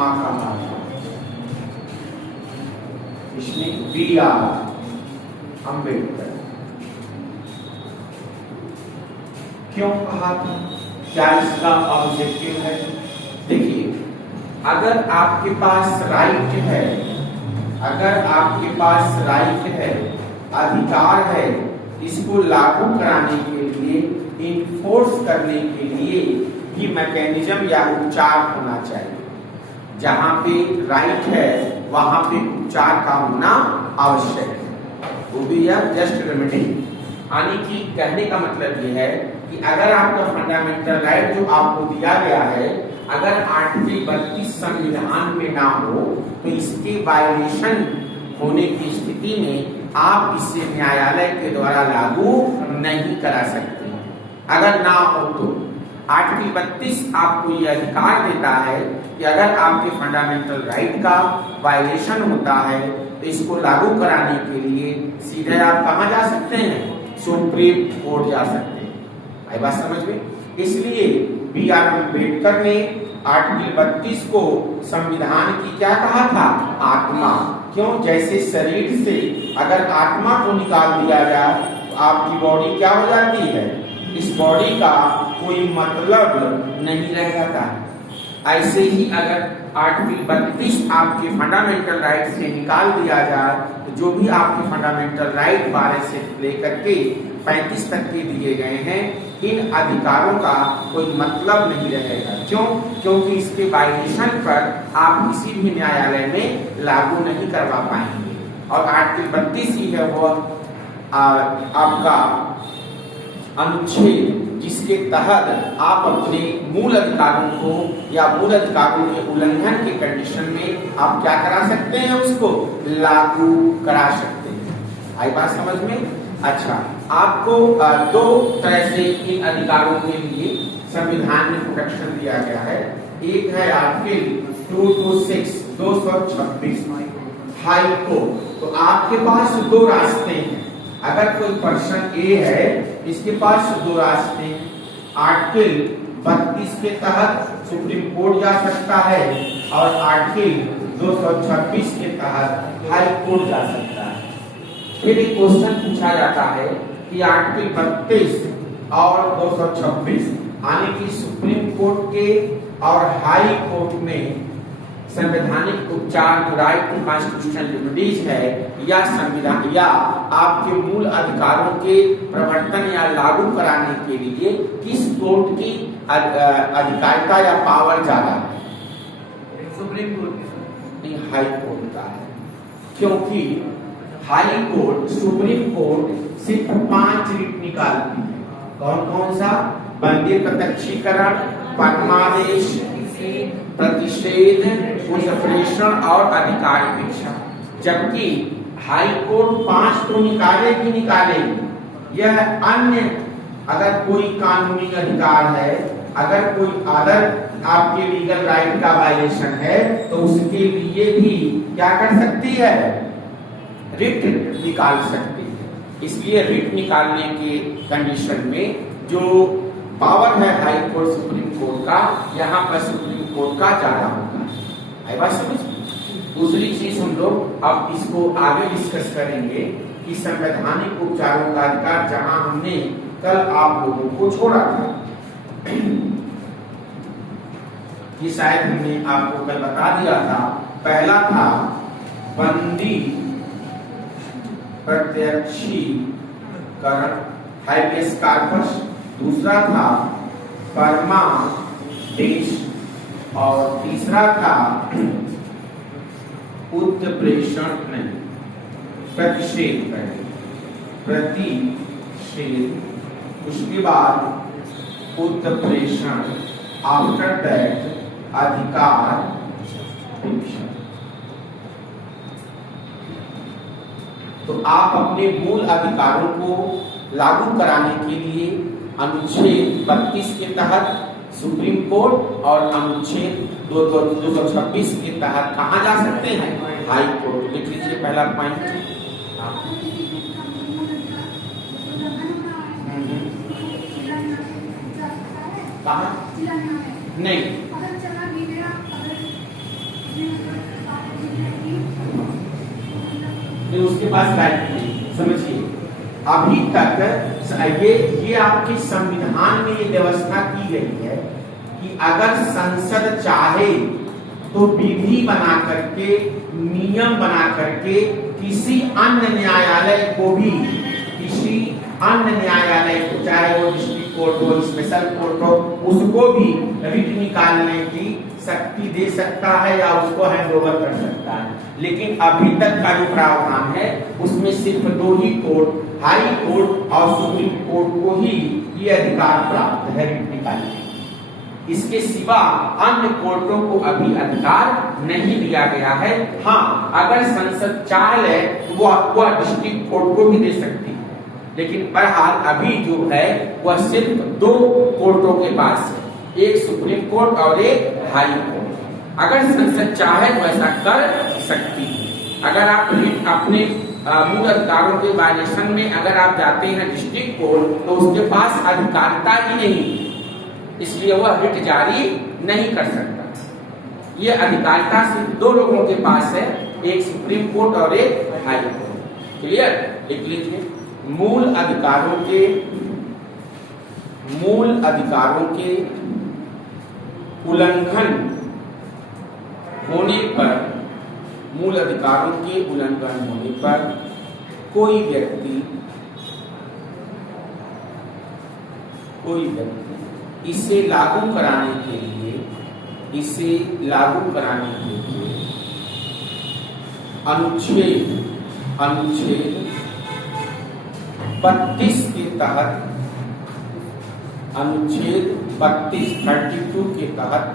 आत्मा कहा था। इसमें BR अम्बेडकर क्यों कहा था, क्या इसका ऑब्जेक्टिव है? देखिए, अगर आपके पास राइट है, अगर आपके पास राइट है, अधिकार है, इसको लागू कराने के लिए, इन्फोर्स करने के लिए भी मैकेनिज्म या उपचार होना चाहिए। जहां पे राइट है वहां पे उपचार का होना आवश्यक है, वो भी यह जस्ट रेमेडी। यानी कि कहने का मतलब ये है कि अगर आपका फंडामेंटल राइट जो आपको दिया गया है, अगर आर्टिकल 32 संविधान में ना हो तो इसके वायलेशन होने की स्थिति में आप इसे न्यायालय के द्वारा लागू नहीं करा सकते। अगर ना हो तो आर्टिकल 32 आपको यह अधिकार देता है कि अगर आपके फंडामेंटल राइट का वायलेशन होता है तो इसको लागू कराने के लिए सीधे आप कहां जा सकते हैं? सुप्रीम कोर्ट जा सकते हैं। आई बात समझ में? इसलिए BR अम्बेडकर ने आर्टिकल 32 को संविधान की क्या कहा था? आत्मा। क्यों? जैसे शरीर से अगर आत्मा को निकाल दिया जाए तो आपकी बॉडी क्या हो जाती है? इस बॉडी का कोई मतलब नहीं रह जाता है। ऐसे ही अगर आर्टिकल 32 आपके फंडामेंटल राइट से निकाल दिया जाए तो जो भी आपके फंडामेंटल राइट 12 से लेकर के 35 तक के दिए गए हैं, इन अधिकारों का कोई मतलब नहीं रहेगा। क्यों? क्योंकि इसके वायलेशन पर आप किसी भी न्यायालय में लागू नहीं करवा पाएंगे। और आर्टिकल 32 ही है वो आपका अनुच्छेद जिसके तहत आप अपने मूल अधिकारों को या मूल अधिकारों के उल्लंघन के कंडीशन में आप क्या करा सकते हैं? उसको लागू करा सकते हैं। आई बात समझ में? अच्छा, आपको दो तरह से इन अधिकारों के लिए संविधान में प्रोटेक्शन दिया गया है। एक है आर्टिकल 226 हाई कोर्ट। तो आपके पास दो रास्ते हैं। अगर कोई पर्सन ए है, इसके पास दो रास्ते हैं। आर्टिकल 32 के तहत सुप्रीम कोर्ट जा सकता है और आर्टिकल 226 के तहत हाई कोर्ट जा सकता है। फिर एक क्वेश्चन पूछा जाता है कि आर्टिकल 32 और 226 यानी कि सुप्रीम कोर्ट के और हाई कोर्ट में संवैधानिक उपचार जो राइट टू कॉन्स्टिट्यूशनल रेमेडीज है या संविधान या आपके मूल अधिकारों के प्रवर्तन या लागू कराने के लिए किस कोर्ट की अधिकारिता या पावर ज्यादा है? सुप्रीम कोर्ट नहीं, हाई कोर्ट का है। क्योंकि हाई कोर्ट, सुप्रीम कोर्ट सिर्फ 5 रिट निकालती है। कौन कौन सा? बंदी प्रत्यक्षीकरण, परमादेश, प्रतिषेध, प्रेषण और अधिकार भिक्षा। जबकि हाई कोर्ट 5 तो निकालेगी निकालेगी। यह अन्य अगर कोई कानूनी अधिकार है, अगर कोई अदर आपके लीगल राइट का वायलेशन है तो उसके लिए भी क्या कर सकती है? रिट निकाल सकती है। इसलिए रिट निकालने के कंडीशन में जो पावर है हाई कोर्ट सुप्रीम कोर्ट का, यहाँ पर सुप्रीम कोर्ट का ज्यादा होगा। आई बात समझ? दूसरी चीज सुन लो, अब इसको आगे डिस्कस करेंगे कि संवैधानिक उपचारों का अधिकार, जहां हमने कल आप लोगों को छोड़ा था कि शायद हमने आपको कल बता दिया था। पहला था बंदी प्रत्यक्षीकरण हाइबियस कॉर्पस, दूसरा था परमादेश और तीसरा था उत्प्रेषण नहीं, प्रतिषेध। उसके बाद उत्प्रेषण, आफ्टर दैट अधिकार भिक्षा। तो आप अपने मूल अधिकारों को लागू कराने के लिए अनुच्छेद 32 के तहत सुप्रीम कोर्ट और अनुच्छेद 226 के तहत कहां जा सकते हैं? High court. लिख लीजिए पहला पॉइंट। नहीं, उसके पास राइट नहीं। समझिए, अभी तक ये आपके संविधान में ये व्यवस्था की गई है कि अगर संसद चाहे तो विधि बना करके, नियम बना करके किसी अन्य न्यायालय को भी, किसी अन्य न्यायालय को, चाहे वो डिस्ट्रिक्ट कोर्ट हो, स्पेशल कोर्ट हो, उसको भी रिट निकालने की शक्ति दे सकता है या उसको हैंड ओवर कर सकता है। लेकिन अभी तक का जो प्रावधान है उसमें सिर्फ दो ही कोर्ट, हाई कोर्ट और सुप्रीम कोर्ट को ही ये अधिकार प्राप्त है रिट निकालने। इसके सिवा अन्य कोर्टों को अभी अधिकार नहीं दिया गया है। हाँ, अगर संसद चाहे तो वह डिस्ट्रिक्ट कोर्ट को भी दे सकती है, लेकिन बहरहाल अभी जो है वह सिर्फ दो कोर्टों के पास है, एक सुप्रीम कोर्ट और एक हाई कोर्ट। अगर संसद चाहे तो ऐसा कर सकती है। अगर आप अपने मूल अधिकारों के वायलेशन में अगर आप जाते हैं डिस्ट्रिक्ट कोर्ट तो उसके पास अधिकारिता ही नहीं, इसलिए वह रिट जारी नहीं कर सकता। यह अधिकारिता सिर्फ दो लोगों के पास है, एक सुप्रीम कोर्ट और एक हाई कोर्ट। क्लियर? लिख लीजिए, मूल अधिकारों के उल्लंघन होने पर, मूल अधिकारों के उल्लंघन होने पर कोई व्यक्ति इसे लागू कराने के लिए अनुच्छेद 32 के तहत, अनुच्छेद 32 के तहत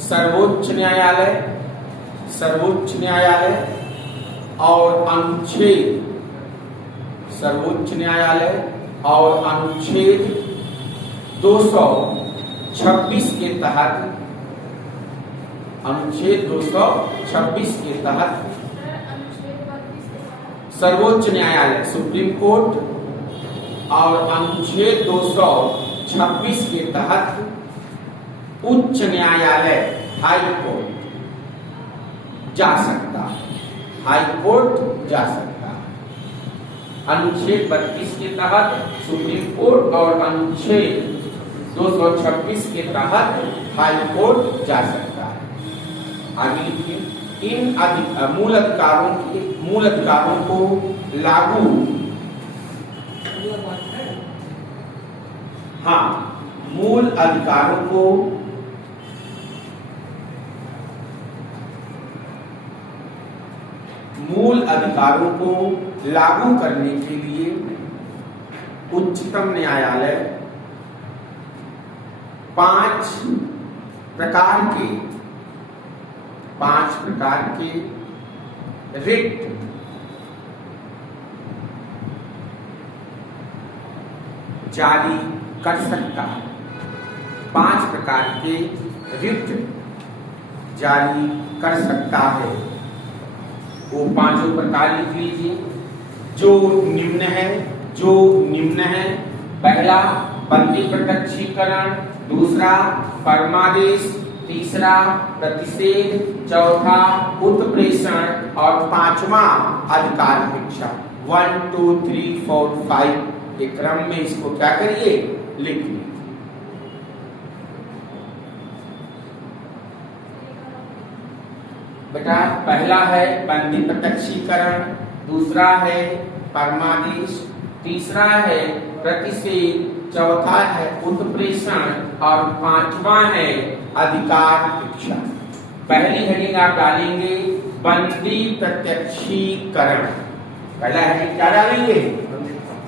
सर्वोच्च न्यायालय और अनुच्छेद 226 के तहत, अनुच्छेद 226 के तहत सर्वोच्च न्यायालय सुप्रीम कोर्ट और अनुच्छेद 226 के तहत उच्च न्यायालय हाई कोर्ट जा सकता है, हाई कोर्ट जा सकता है। अनुच्छेद 32 के तहत सुप्रीम कोर्ट और अनुच्छेद 226 के तहत हाई कोर्ट जा सकता है। आगे लिखिए, इन मूल अधिकारों को लागू, हाँ, मूल अधिकारों को लागू करने के लिए उच्चतम न्यायालय 5 प्रकार के रिट जारी कर सकता है। 5 प्रकार के रिट जारी कर सकता है। वो 5 प्रकार लिख लीजिए, जो निम्न है। पहला बंदी प्रत्यक्षीकरण, दूसरा परमादेश, तीसरा प्रतिषेध, चौथा उत्प्रेषण और 5वां अधिकार भिक्षा। 1 2 3 4 5 के क्रम में इसको क्या करिए, लिख लीजिए। बेटा, पहला है बंदी प्रत्यक्षीकरण, दूसरा है परमादेश, तीसरा है प्रतिषेध, चौथा है उत्प्रेषण और 5वां है अधिकार भिक्षा। पहली हेडिंग आप डालेंगे बंदी प्रत्यक्षीकरण। पहला हेडिंग क्या डालेंगे,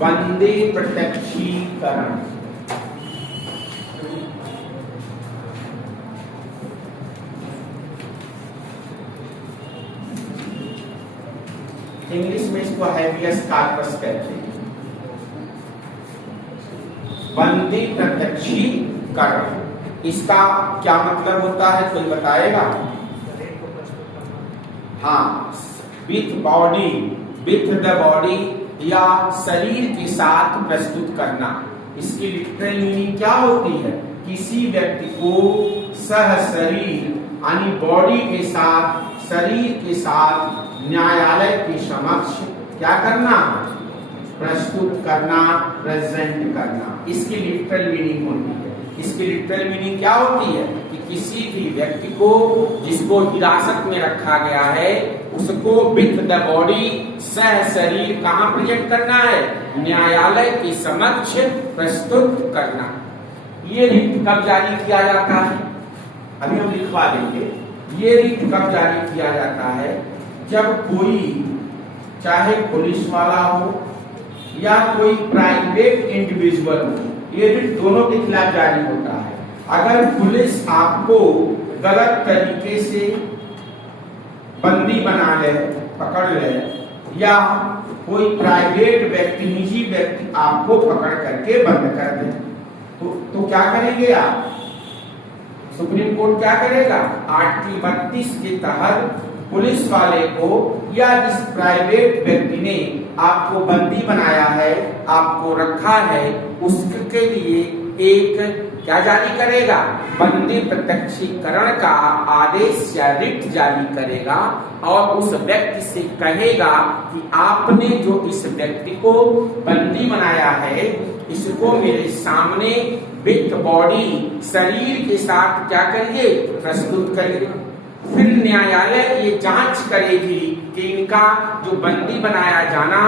बंदी प्रत्यक्षीकरण। इंग्लिश में इसको हैबियस कॉर्पस कहते हैं, बंदी प्रत्यक्षीकरण। इसका क्या मतलब होता है, कोई बताएगा? हाँ, विथ द बॉडी या शरीर के साथ प्रस्तुत करना। इसकी लिटरल मीनिंग क्या होती है, किसी व्यक्ति को सह शरीर यानी बॉडी के साथ, शरीर के साथ न्यायालय के समक्ष क्या करना, प्रस्तुत करना, प्रेजेंट करना। इसकी लिटरल मीनिंग होती है। इसकी लिटरल मीनिंग क्या होती है कि किसी भी व्यक्ति को जिसको हिरासत में रखा गया है उसको विथ द बॉडी, सह शरीर कहाँ प्रेजेंट करना है, न्यायालय के समक्ष प्रस्तुत करना। ये रिट कब जारी किया जाता है, अभी हम लिखवा देंगे। ये रिट कब जारी किया जाता है, जब कोई चाहे पुलिस वाला हो या कोई प्राइवेट इंडिविजुअल हो, ये रिट दोनों के खिलाफ जारी होता है। अगर पुलिस आपको गलत तरीके से बंदी बना ले, पकड़ ले, या कोई प्राइवेट व्यक्ति, निजी व्यक्ति आपको पकड़ करके बंद कर दे, तो क्या करेंगे आप, सुप्रीम कोर्ट क्या करेगा, आर्टिकल 32 के तहत पुलिस वाले को या जिस प्राइवेट व्यक्ति ने आपको बंदी बनाया है, आपको रखा है, उसके लिए एक क्या जारी करेगा, बंदी प्रत्यक्षीकरण का आदेश या रिट जारी करेगा और उस व्यक्ति से कहेगा कि आपने जो इस व्यक्ति को बंदी बनाया है इसको मेरे सामने विथ बॉडी, शरीर के साथ क्या करिए, प्रस्तुत करिए। फिर न्यायालय ये जांच करेगी कि इनका जो बंदी बनाया जाना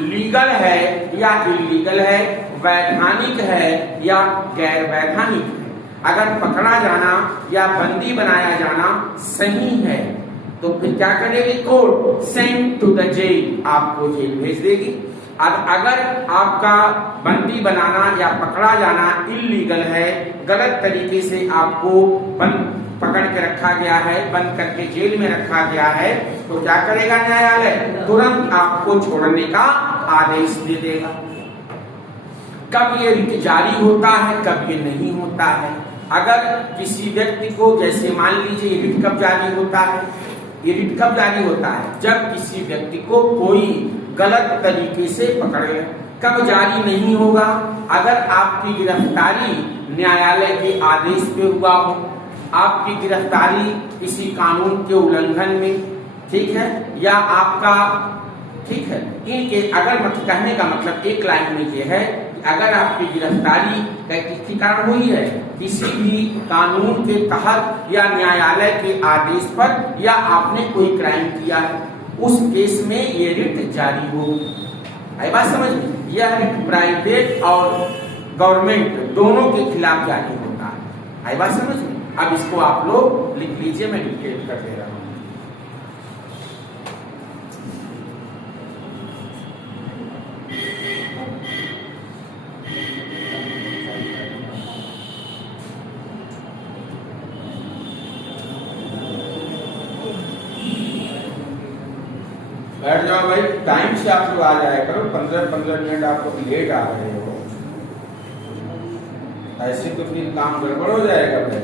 लीगल है या इलीगल है, वैधानिक है या गैर वैधानिक है। अगर पकड़ा जाना या बंदी बनाया जाना सही है तो फिर क्या करेगी court, send to the jail, आपको जेल भेज देगी। अब अगर आपका बंदी बनाना या पकड़ा जाना इलीगल है, गलत तरीके से आपको पकड़ के रखा गया है, बंद करके जेल में रखा गया है, तो क्या करेगा न्यायालय, तुरंत आपको छोड़ने का आदेश दे देगा। कब ये रिट जारी होता है, कब ये नहीं होता है। अगर किसी व्यक्ति को, जैसे मान लीजिए ये रिट कब जारी होता है, ये रिट कब जारी होता है, जब किसी व्यक्ति को कोई गलत तरीके से पकड़ ले। कब जारी नहीं होगा, अगर आपकी गिरफ्तारी न्यायालय के आदेश पे हुआ हो, आपकी गिरफ्तारी किसी कानून के उल्लंघन में, ठीक है, या आपका, ठीक है, इनके अगर मतलब कहने का मतलब एक लाइन में ये है कि अगर आपकी गिरफ्तारी किसी कारण हुई है, किसी भी कानून के तहत या न्यायालय के आदेश पर, या आपने कोई क्राइम किया है, उस केस में ये रिट जारी हो। आई बात समझ में, यह रिट प्राइवेट और गवर्नमेंट दोनों के खिलाफ जारी होता है। आई बात समझ में। अब इसको आप लोग लिख लीजिए, मैं डिक्टेट कर दे रहा हूं। बैठ जाओ भाई, टाइम से आप लोग आ जाया करो, 15-15 मिनट आप लोग लेट आ रहे हो, ऐसे तो फिर काम गड़बड़ हो जाएगा भाई।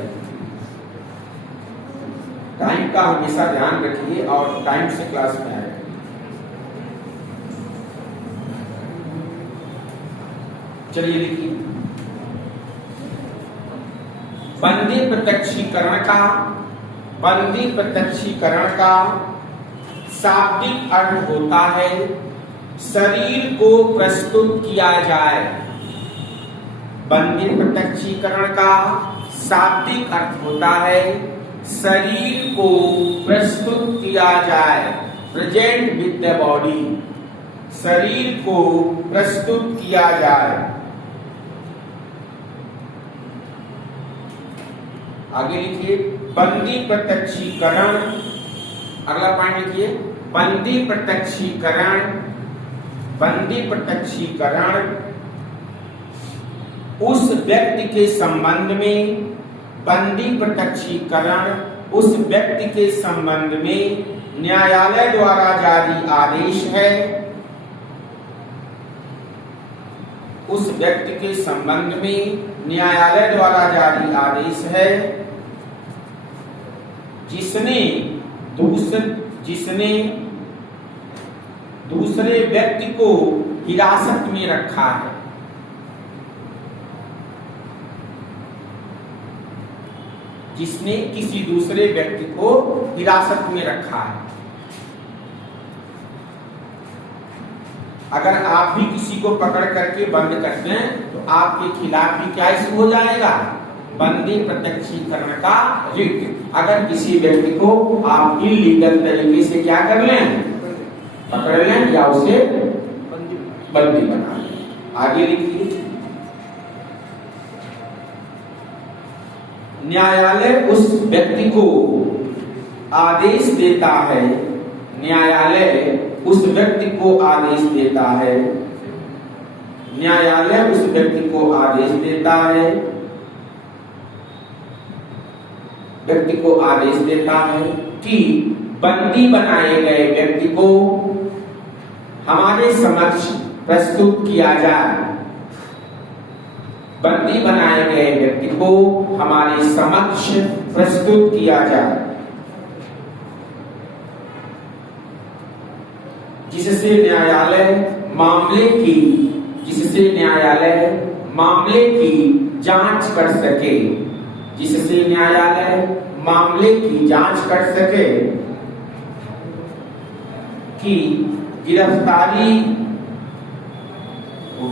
टाइम का हमेशा ध्यान रखिए और टाइम से क्लास में आए। चलिए लिखिए, बंदी प्रत्यक्षीकरण का शाब्दिक अर्थ होता है शरीर को प्रस्तुत किया जाए। बंदी प्रत्यक्षीकरण का शाब्दिक अर्थ होता है शरीर को प्रस्तुत किया जाए, प्रेजेंट विद द बॉडी, शरीर को प्रस्तुत किया जाए। आगे लिखिए, बंदी प्रत्यक्षीकरण, अगला पॉइंट लिखिए, बंदी प्रत्यक्षीकरण उस व्यक्ति के संबंध में, बंदी प्रत्यक्षीकरण उस व्यक्ति के संबंध में न्यायालय द्वारा जारी आदेश है, उस व्यक्ति के संबंध में न्यायालय द्वारा जारी आदेश है जिसने दूसरे व्यक्ति को हिरासत में रखा है, जिसने किसी दूसरे व्यक्ति को हिरासत में रखा है। अगर आप भी किसी को पकड़ करके बंद करते हैं तो आपके खिलाफ भी क्या इशू हो जाएगा, बंदी प्रत्यक्षीकरण का रिट। अगर किसी व्यक्ति को आप इलीगल तरीके से क्या कर लें, पकड़ लें या उसे बंदी बना लें। आगे लिखिए, न्यायालय उस व्यक्ति को आदेश देता है, न्यायालय उस व्यक्ति को आदेश देता है, न्यायालय उस व्यक्ति को आदेश देता है, व्यक्ति को आदेश देता है कि बंदी बनाए गए व्यक्ति को हमारे समक्ष प्रस्तुत किया जाए, बंदी बनाए गए व्यक्ति को हमारे समक्ष प्रस्तुत किया जाए, जिससे न्यायालय मामले की जांच कर सके, जिससे न्यायालय मामले की जांच कर सके कि गिरफ्तारी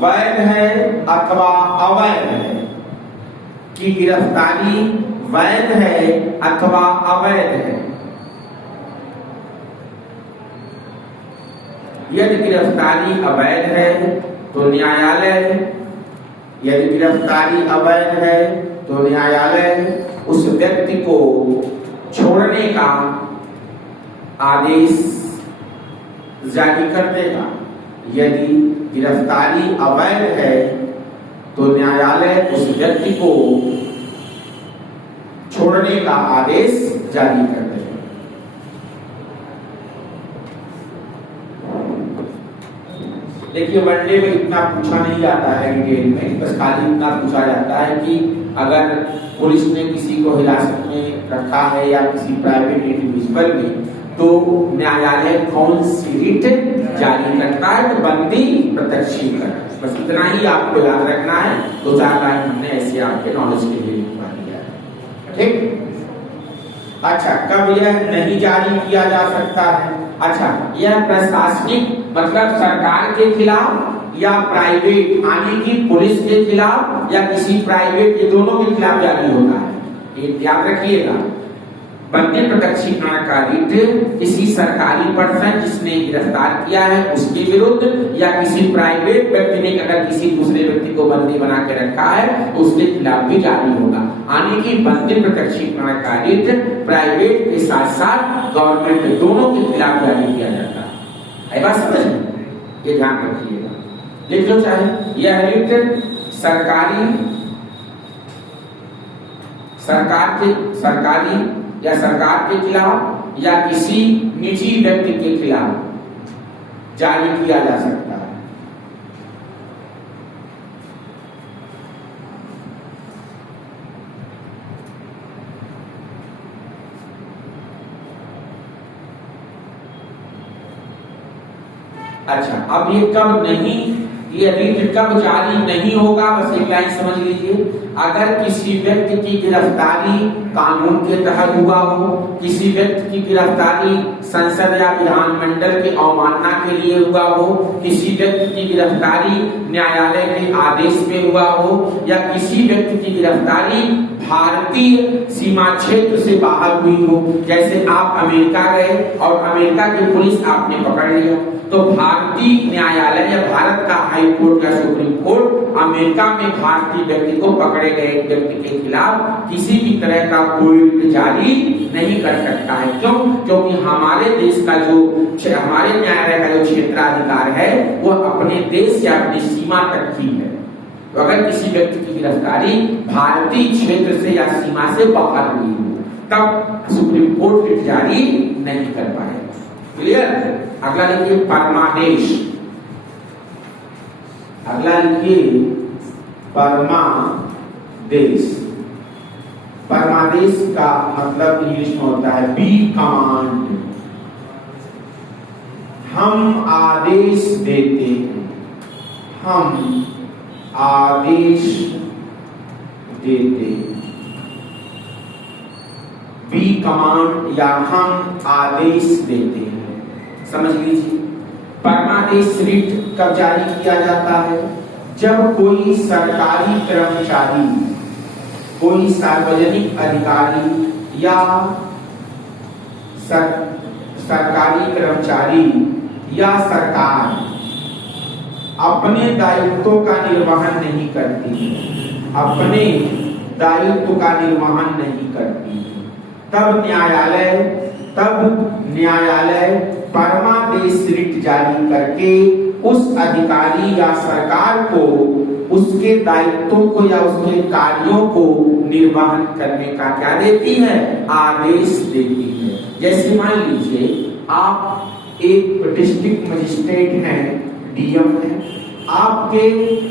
वैध है अथवा अवैध है, कि गिरफ्तारी वैध है अथवा अवैध है। यदि गिरफ्तारी अवैध है तो न्यायालय, यदि गिरफ्तारी अवैध है तो न्यायालय उस व्यक्ति को छोड़ने का आदेश जारी कर देगा। यदि गिरफ्तारी अवैध है तो न्यायालय उस व्यक्ति को छोड़ने का आदेश जारी कर देगा। देखिए, वनडे में इतना पूछा नहीं जाता है डिटेल में, बस खाली इतना पूछा जाता है कि अगर पुलिस ने किसी को हिरासत में रखा है या किसी प्राइवेट इंडिविजुअल ने, तो न्यायालय कौन सी रिट जारी करता है, तो बंदी प्रत्यक्षीकरण। बस इतना ही आपको याद रखना है। 2-4 लाइन हमने ऐसे आपके नॉलेज के लिए लिखवा दिया है, ठीक। अच्छा, कब यह नहीं जारी किया जा सकता है? अच्छा, यह प्रशासनिक मतलब सरकार के खिलाफ या प्राइवेट आने की पुलिस के खिलाफ या किसी प्राइवेट के दोनों के खिलाफ जारी होता है, ये याद रखिएगा। बंदी प्रत्यक्षीकरण का रिट किसी सरकारी पर्सन जिसने गिरफ्तार किया है उसके विरुद्ध या किसी प्राइवेट व्यक्ति ने अगर किसी दूसरे व्यक्ति को बंदी बना के रखा है तो उसके खिलाफ भी जारी होगा। आने की बंदी प्रत्यक्षीकरण का रिट प्राइवेट के साथ साथ गवर्नमेंट दोनों के खिलाफ जारी किया जाता है। बात समझ में? ये ध्यान रखिएगा, लिख लो चाहे। यह रिट सरकार के खिलाफ या किसी निजी व्यक्ति के खिलाफ जारी किया जा सकता है। अच्छा, अब ये कब नहीं, ये रिट कब जारी नहीं होगा, बस एक लाइन समझ लीजिए। अगर किसी व्यक्ति की गिरफ्तारी कानून के तहत हुआ हो, किसी व्यक्ति की गिरफ्तारी संसद या विधानमंडल के अवमानना के लिए हुआ हो, किसी व्यक्ति की गिरफ्तारी न्यायालय के आदेश में हुआ हो, या किसी व्यक्ति की गिरफ्तारी भारतीय सीमा क्षेत्र से बाहर हुई हो, जैसे आप अमेरिका गए और अमेरिका की पुलिस आपने पकड़ लिया, तो भारतीय न्यायालय या भारत का हाई कोर्ट या सुप्रीम कोर्ट अमेरिका में भारतीय व्यक्ति को पकड़े गए व्यक्ति के खिलाफ किसी भी तरह का कोई रिट जारी नहीं कर सकता है। क्यों? क्योंकि हमारे देश का जो हमारे न्यायालय का जो क्षेत्राधिकार है वो अपने देश या अपनी सीमा तक ही है। तो अगर किसी व्यक्ति की गिरफ्तारी भारतीय क्षेत्र से या सीमा से बाहर हुई हो तब सुप्रीम कोर्ट रिट जारी नहीं कर पाएगा। क्लियर? अगला लिखिए परमादेश। अगला लिखिए परमादेश। परमादेश का मतलब इंग्लिश में होता है बी कमांड। हम आदेश देते हैं, हम आदेश देते हैं। बी कमांड या हम आदेश देते हैं, समझ लीजिए। परमादेश रिट कब जारी किया जाता है? जब कोई सरकारी कर्मचारी, कोई सार्वजनिक अधिकारी या सरकारी कर्मचारी या सरकार अपने दायित्वों का निर्वहन नहीं करती है, अपने दायित्व का निर्वहन नहीं करती है, तब न्यायालय परमादेश रिट जारी करके उस अधिकारी या सरकार को उसके दायित्वों को या उसके कार्यों को निर्वहन करने का क्या देती है? आदेश देती है। जैसे मान लीजिए आप एक डिस्ट्रिक्ट मजिस्ट्रेट हैं, डीएम हैं, आपके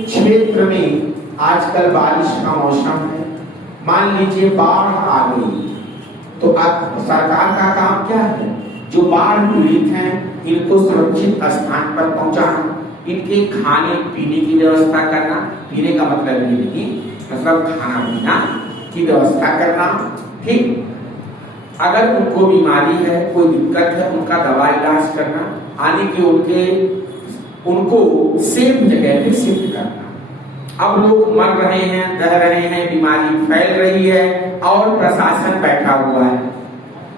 क्षेत्र में आजकल बारिश का मौसम है, मान लीजिए बाढ़ आ गई, तो सरकार का काम क्या है? जो बाढ़ पीड़ित हैं इनको सुरक्षित स्थान पर पहुंचाना, इनके खाने पीने की व्यवस्था करना, पीने का मतलब ये नहीं, मतलब खाना पीना की व्यवस्था करना, ठीक। अगर उनको बीमारी है, कोई दिक्कत है, उनका दवा इलाज करना, आने के उनको सेफ जगह पे शिफ्ट करना। अब लोग मर रहे हैं, रह रहे हैं, बीमारी फैल रही है और प्रशासन बैठा हुआ है,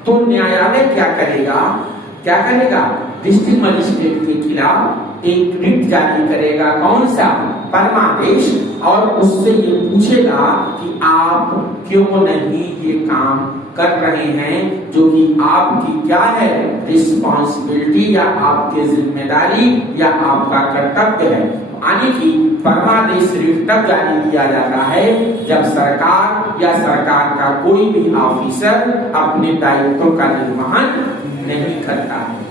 तो न्यायालय क्या करेगा? डिस्ट्रिक्ट मजिस्ट्रेट के खिलाफ एक रिट जारी करेगा। कौन सा? परमादेश। और उससे ये पूछेगा कि आप क्यों नहीं ये काम कर रहे हैं जो कि आपकी क्या है? रिस्पॉन्सिबिलिटी या आपकी जिम्मेदारी या आपका कर्तव्य है। यानी कि परमादेश रिट तब जारी किया जाता है जब सरकार या सरकार का कोई भी ऑफिसर अपने दायित्वों का निर्वहन नहीं करता है,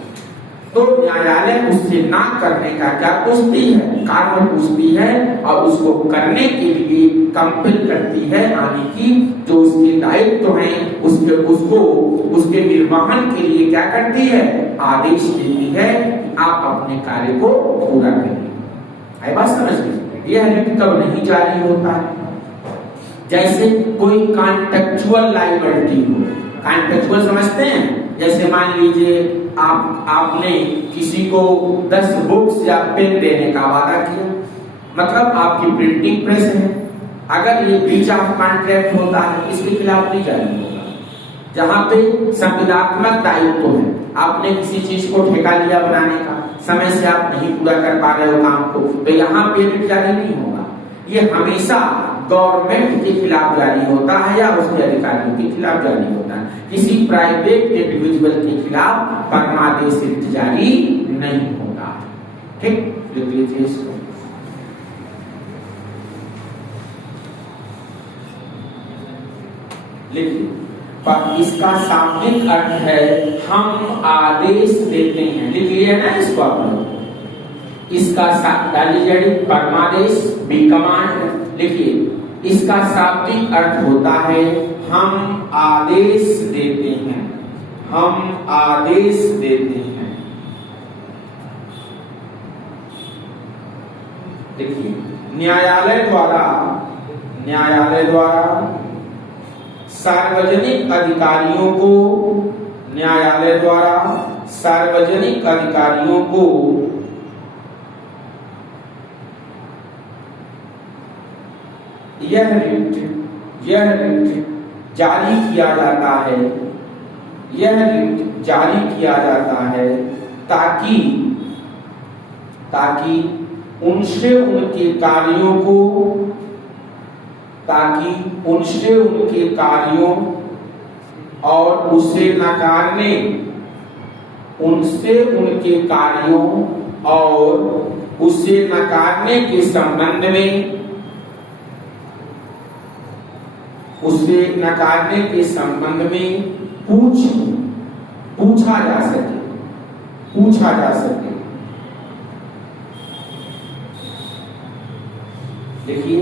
तो न्यायालय उससे ना करने का क्या पूछती है? कारण पूछती है और उसको करने के लिए कंपेल करती है, यानी कि जो उसके दायित्व हैं उसके निर्वहन के लिए क्या करती है? आदेश देती है कि आप अपने कार्य को पूरा करिए। आई बात समझ लीजिए। यह रिट कब नहीं जारी होता है? जैसे कोई कॉन्ट्रेक्चुअल लायबिलिटी हो। कॉन्ट्रेक्चुअल समझते हैं? जैसे मान लीजिए आपने किसी को 10 बुक्स या पेन देने का वादा किया, मतलब आपकी प्रिंटिंग प्रेस है, अगर ये ब्रीच ऑफ कॉन्ट्रैक्ट होता है, इसके खिलाफ नहीं जारी होगा। जहां पे संविदात्मक दायित्व है, आपने किसी चीज को ठेका लिया बनाने का, समय से आप नहीं पूरा कर पा रहे हो काम को, तो यहाँ पे रिट जारी नहीं होगा। ये हमेशा गवर्नमेंट के खिलाफ जारी होता है या उसके अधिकारियों के खिलाफ जारी होता है। किसी प्राइवेट इंडिविजुअल के खिलाफ परमादेश रिट जारी नहीं होता। ठीक, लिख लीजिए इसको। लिखिए, पर इसका शाब्दिक अर्थ है हम आदेश देते हैं। लिख लिया ना इसको आप लोग। इसका परमादेश बी कमांड। लिखिए, इसका शाब्दिक अर्थ होता है हम आदेश देते हैं, हम आदेश देते हैं। देखिए, न्यायालय द्वारा सार्वजनिक अधिकारियों को, न्यायालय द्वारा सार्वजनिक अधिकारियों को यह रिट जारी किया जाता है, यह रिट जारी किया जाता है ताकि उनसे उनके कार्यों और उसे नकारने, उनसे उनके कार्यों और उसे नकारने के संबंध में, उसे नकारने के संबंध में पूछा जा सके। देखिए,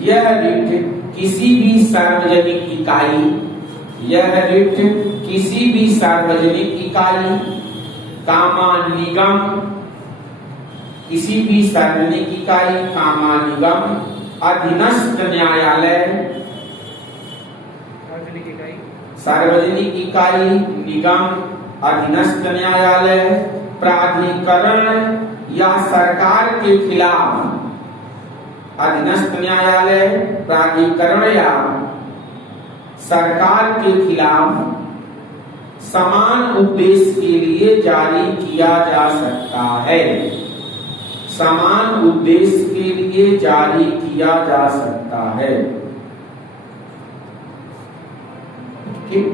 यह रिट किसी भी सार्वजनिक इकाई, कामा निगम, किसी भी सार्वजनिक इकाई, कामा निगम, अधीनस्थ न्यायालय, सार्वजनिक इकाई, निगम, अधीनस्थ न्यायालय प्राधिकरण या सरकार के खिलाफ, अधीनस्थ न्यायालय प्राधिकरण या सरकार के खिलाफ समान उद्देश्य के लिए जारी किया जा सकता है। समान उद्देश्य के लिए जारी किया जा सकता है। ठीक,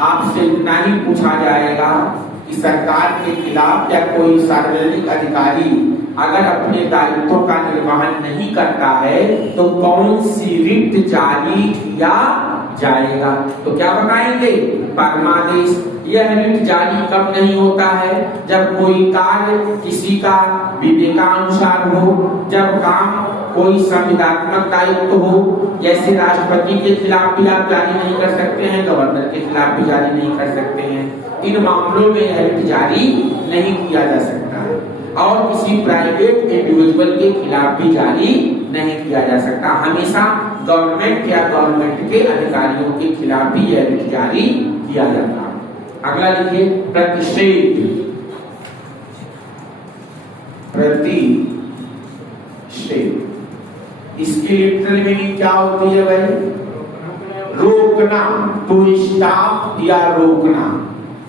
आपसे इतना ही पूछा जाएगा कि सरकार के खिलाफ या कोई सार्वजनिक अधिकारी अगर अपने दायित्वों का निर्वहन नहीं करता है तो कौन सी रिट जारी किया जाएगा। तो क्या बताएंगे, परमादेश। यह रिट जारी कब नहीं होता है, जब कोई कार्य किसी का विवेकानुसार हो, जब काम कोई संविधात्मक दायित्व हो, जैसे राष्ट्रपति के खिलाफ भी आप जारी नहीं कर सकते हैं, गवर्नर के खिलाफ भी जारी नहीं कर सकते हैं। इन मामलों में यह रिट जारी नहीं किया जा सकता है और किसी प्राइवेट इंडिविजुअल के खिलाफ भी जारी नहीं किया जा सकता। हमेशा गवर्नमेंट या गवर्नमेंट के अधिकारियों के खिलाफ भी यह रिट जारी किया जाता है। अगला लिखिए, प्रतिषेध। प्रतिषेध, इसकी लिटरल मीनिंग क्या होती है भाई? रोकना, टू स्टॉप या रोकना।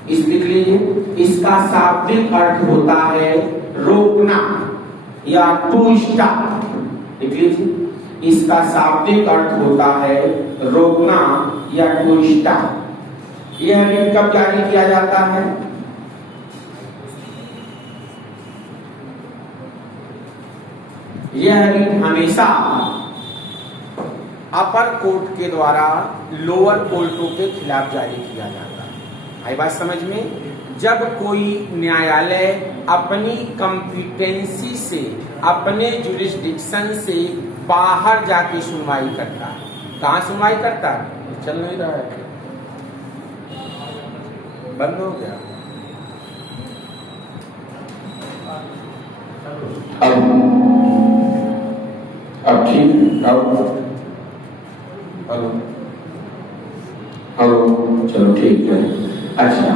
इस लिख लीजिए, इसका शाब्दिक अर्थ होता है रोकना या टू स्टॉप। लिख लीजिए, इसका शाब्दिक अर्थ होता है रोकना या टू स्टॉप। यह रिट कब जारी किया जाता है? यह रिट हमेशा अपर कोर्ट के द्वारा लोअर कोर्टों के खिलाफ जारी किया जाता है। आई बात समझ में? जब कोई न्यायालय अपनी कॉम्पिटेंसी से, अपने जुरिस्डिक्शन से बाहर जाके सुनवाई करता है। कहाँ सुनवाई करता है? चल नहीं रहा है, बंद हो गया। अब ठीक, हेलो हेलो, चलो ठीक है। अच्छा,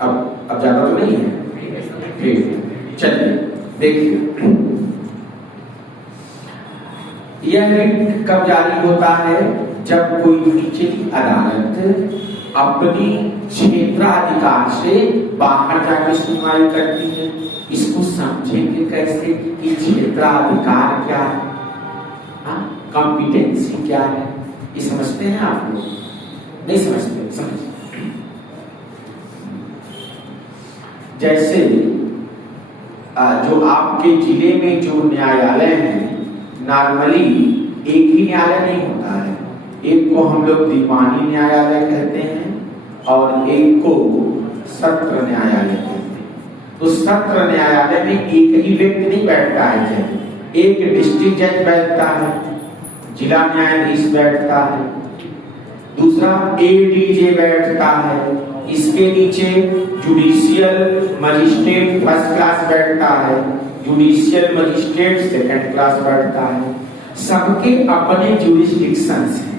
अब ज्यादा तो नहीं है? ठीक, चलिए देखिए, यह रिट कब जारी होता है? जब कोई निचली अदालत अपनी क्षेत्राधिकार से बाहर जाके सुनवाई करती है। इसको समझेंगे कैसे कि क्षेत्राधिकार क्या है, कॉम्पिटेंसी क्या है? ये समझते हैं आप लोग? नहीं समझते? समझ, जैसे जो आपके जिले में जो न्यायालय है, नॉर्मली एक ही न्यायालय नहीं होता है। एक को हम लोग दीवानी न्यायालय कहते हैं और एक को सत्र न्यायालय कहते हैं। तो सत्र न्यायालय में एक ही व्यक्ति नहीं बैठता है जज, एक डिस्ट्रिक्ट जज बैठता है, जिला न्यायाधीश बैठता है, दूसरा एडीजे बैठता है, इसके नीचे जुडिशियल मजिस्ट्रेट फर्स्ट क्लास बैठता है, जुडिशियल मजिस्ट्रेट सेकंड क्लास बैठता है। सबके अपने जुरिस्डिक्शंस हैं।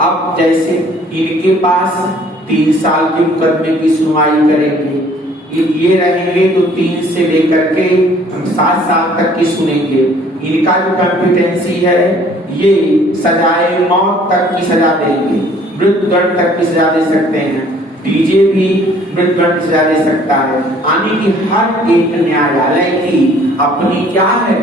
अब जैसे इनके पास 3 साल के मुकदमे की सुनवाई करेंगे, ये रहेंगे तो 3 से लेकर के 7 साल तक की सुनेंगे। इनका जो कॉम्पिटेंसी है, ये सजाए मौत तक की सजा देंगे, मृत्युदंड तक की सजा दे सकते हैं। डीजे भी मृत्युदंड की सजा दे सकता है। यानी कि हर एक न्यायालय की अपनी क्या है?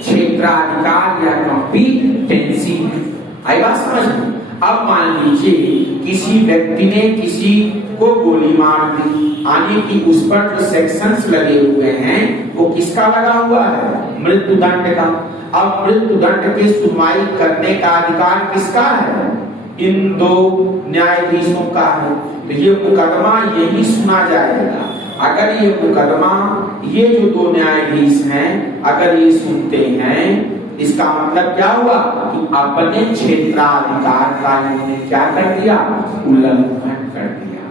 क्षेत्राधिकार या कॉम्पिटेंसी है। आई बात समझ में? अब मान लीजिए किसी व्यक्ति ने किसी को गोली मार दी, यानी कि उस पर जो सेक्शंस लगे हुए हैं वो किसका लगा हुआ है? मृत्युदंड का। अब मृत्युदंड की सुनवाई करने का अधिकार किसका है? इन 2 न्यायाधीशों का है। तो ये मुकदमा यही सुना जाएगा। अगर ये मुकदमा ये जो 2 न्यायाधीश हैं अगर ये सुनते हैं, इसका मतलब क्या हुआ कि अपने क्षेत्राधिकार का इन्होंने क्या कर दिया? उल्लंघन कर दिया।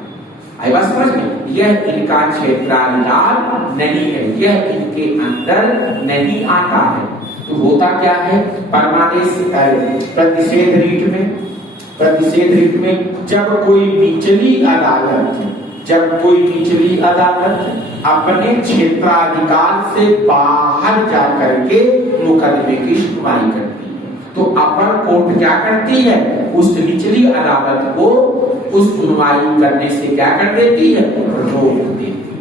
आई बात समझ में? यह इनका क्षेत्राधिकार नहीं है, यह इनके अंदर नहीं आता है। तो होता क्या है? परमादेश प्रतिषेध रीट में प्रतिषेध रिट में जब कोई निचली अदालत अपने क्षेत्राधिकार से बाहर जाकर के मुकदमे की सुनवाई करती है, तो अपर कोर्ट क्या करती है, उस निचली अदालत को उस सुनवाई करने से क्या कर देती है, रोक देती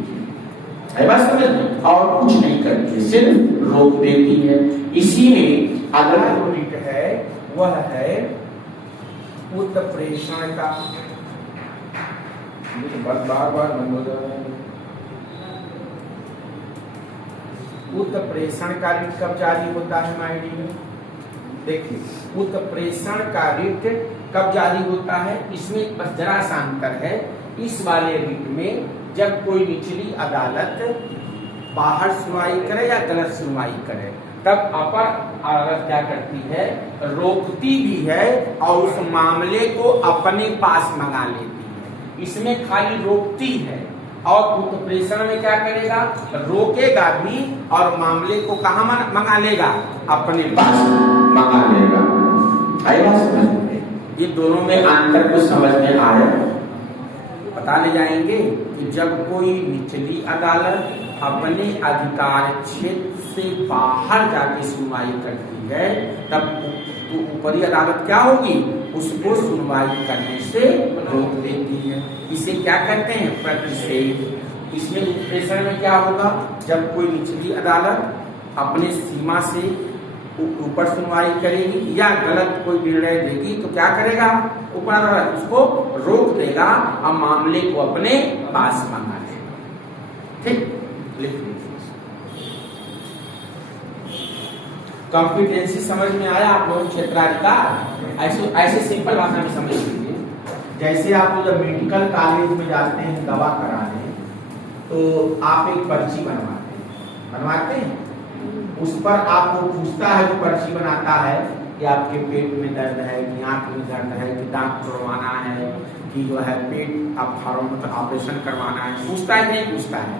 है। बात समझ में? और कुछ नहीं करती, सिर्फ रोक देती है। इसी में अगला जो रिट है वह है उत्प्रेषण का। बार उत्प्रेषण का रिट कब जारी होता है माय डियर? देखिए, उत्प्रेषण का रिट कब जारी होता है, इसमें बस जरा सा अंतर है। इस वाले रिट में जब कोई निचली अदालत बाहर सुनवाई करे या गलत सुनवाई करे, तब अपर अदालत क्या करती है, रोकती भी है और उस मामले को अपने पास मंगा लेती है। इसमें खाली रोकती है, और उत्प्रेषण में क्या करेगा, रोकेगा भी और मामले को कहाँ मंगा लेगा, अपने पास मंगा लेगा। ये दोनों में अंतर को समझ में आया? पता ले जाएंगे कि जब कोई निचली अदालत अपने अधिकार क्षेत्र से बाहर जाके सुनवाई करती है, तब तो ऊपरी अदालत क्या होगी, उसको सुनवाई करने से रोक देती है। इसे क्या कहते हैं, प्रतिषेध। इसमें उत्प्रेषण में क्या होगा, जब कोई निचली अदालत अपने सीमा से ऊपर सुनवाई करेगी या गलत कोई निर्णय देगी, तो क्या करेगा, ऊपर अदालत उसको रोक देगा और मामले को अपने पास मंगा लेगा। ठीक, लिख लीजिए। कॉम्पिटेंसी समझ में आया आप लोगों को? क्षेत्राधिकार ऐसे सिंपल भाषा में समझ लीजिए। जैसे आप लोग जब मेडिकल कॉलेज में जाते हैं दवा कराने, तो आप एक पर्ची बनवाते हैं। उस पर आपको पूछता है, जो पर्ची बनाता है, कि आपके पेट में दर्द है, कि आंख में दर्द है, कि दांत तोड़वाना है, कि जो है पेट आप ऑपरेशन करवाना है, पूछता है कि नहीं पूछता है?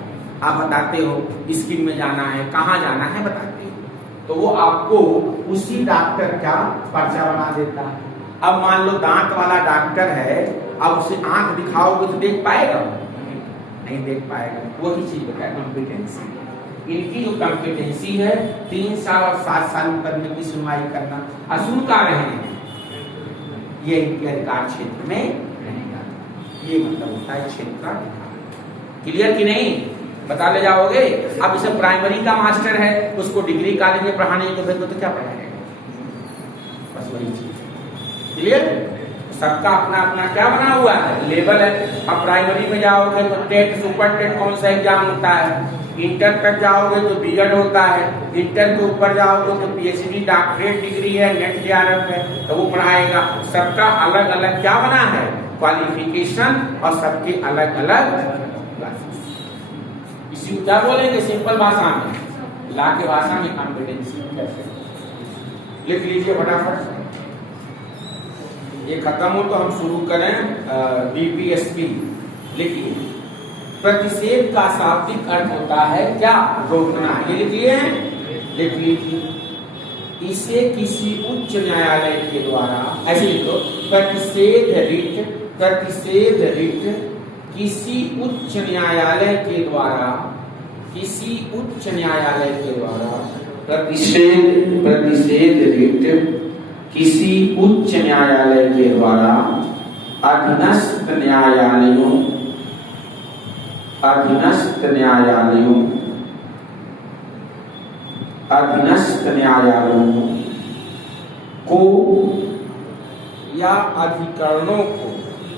आप बताते हो, स्किन में जाना है, कहाँ जाना है बताते हो, तो वो आपको उसी डॉक्टर का पर्चा बना देता है। अब मान लो दांत वाला डॉक्टर है, अब उसे आंख दिखाओगे तो देख पाएगा? नहीं देख पाएगा। वो किस चीज का कॉम्पिटेंसी? इनकी जो कॉम्पिटेंसी है 3 साल और 7 साल मुकदमे की सुनवाई करना। असुन का रहे हैं, ये इनके अधिकार क्षेत्र में रहेगा। ये मतलब होता है क्षेत्राधिकार। क्लियर कि नहीं? बता ले जाओगे। अब इसे प्राइमरी का मास्टर है, उसको डिग्री कॉलेज में पढ़ाने को भेज दो तो क्या पढ़ाएगा? बस वही चीज। क्लियर? सबका अपना अपना क्या बना हुआ है, लेवल है। अब प्राइमरी में जाओगे तो टेट, सुपर टेट कौन सा एग्जाम होता है, इंटर तक जाओगे तो बीएड होता है, इंटर के ऊपर जाओगे तो पीएचडी डॉक्टरेट डिग्री है, नेट जेआरएफ है, तो वो पढ़ाएगा। सबका अलग अलग क्या बना है, क्वालिफिकेशन, और सबके अलग अलग क्लासेस। इसी क्या बोलेंगे सिंपल भाषा में, ला के भाषा में कॉम्पिटेंसी कैसे। लिख लीजिए फटाफट, ये खत्म हो तो हम शुरू करें बीपीएसपी। लिखिए, प्रतिषेध का शाब्दिक अर्थ होता है क्या, रोकना। ये लिखिए, लिख लीजिए। इसे किसी उच्च न्यायालय के द्वारा, ऐसे लिखो, प्रतिषेध रिट किसी उच्च न्यायालय के द्वारा, किसी उच्च न्यायालय के द्वारा, प्रतिषेध रिट किसी उच्च न्यायालय के द्वारा अधीनस्थ न्यायालयों को या अधिकरणों को,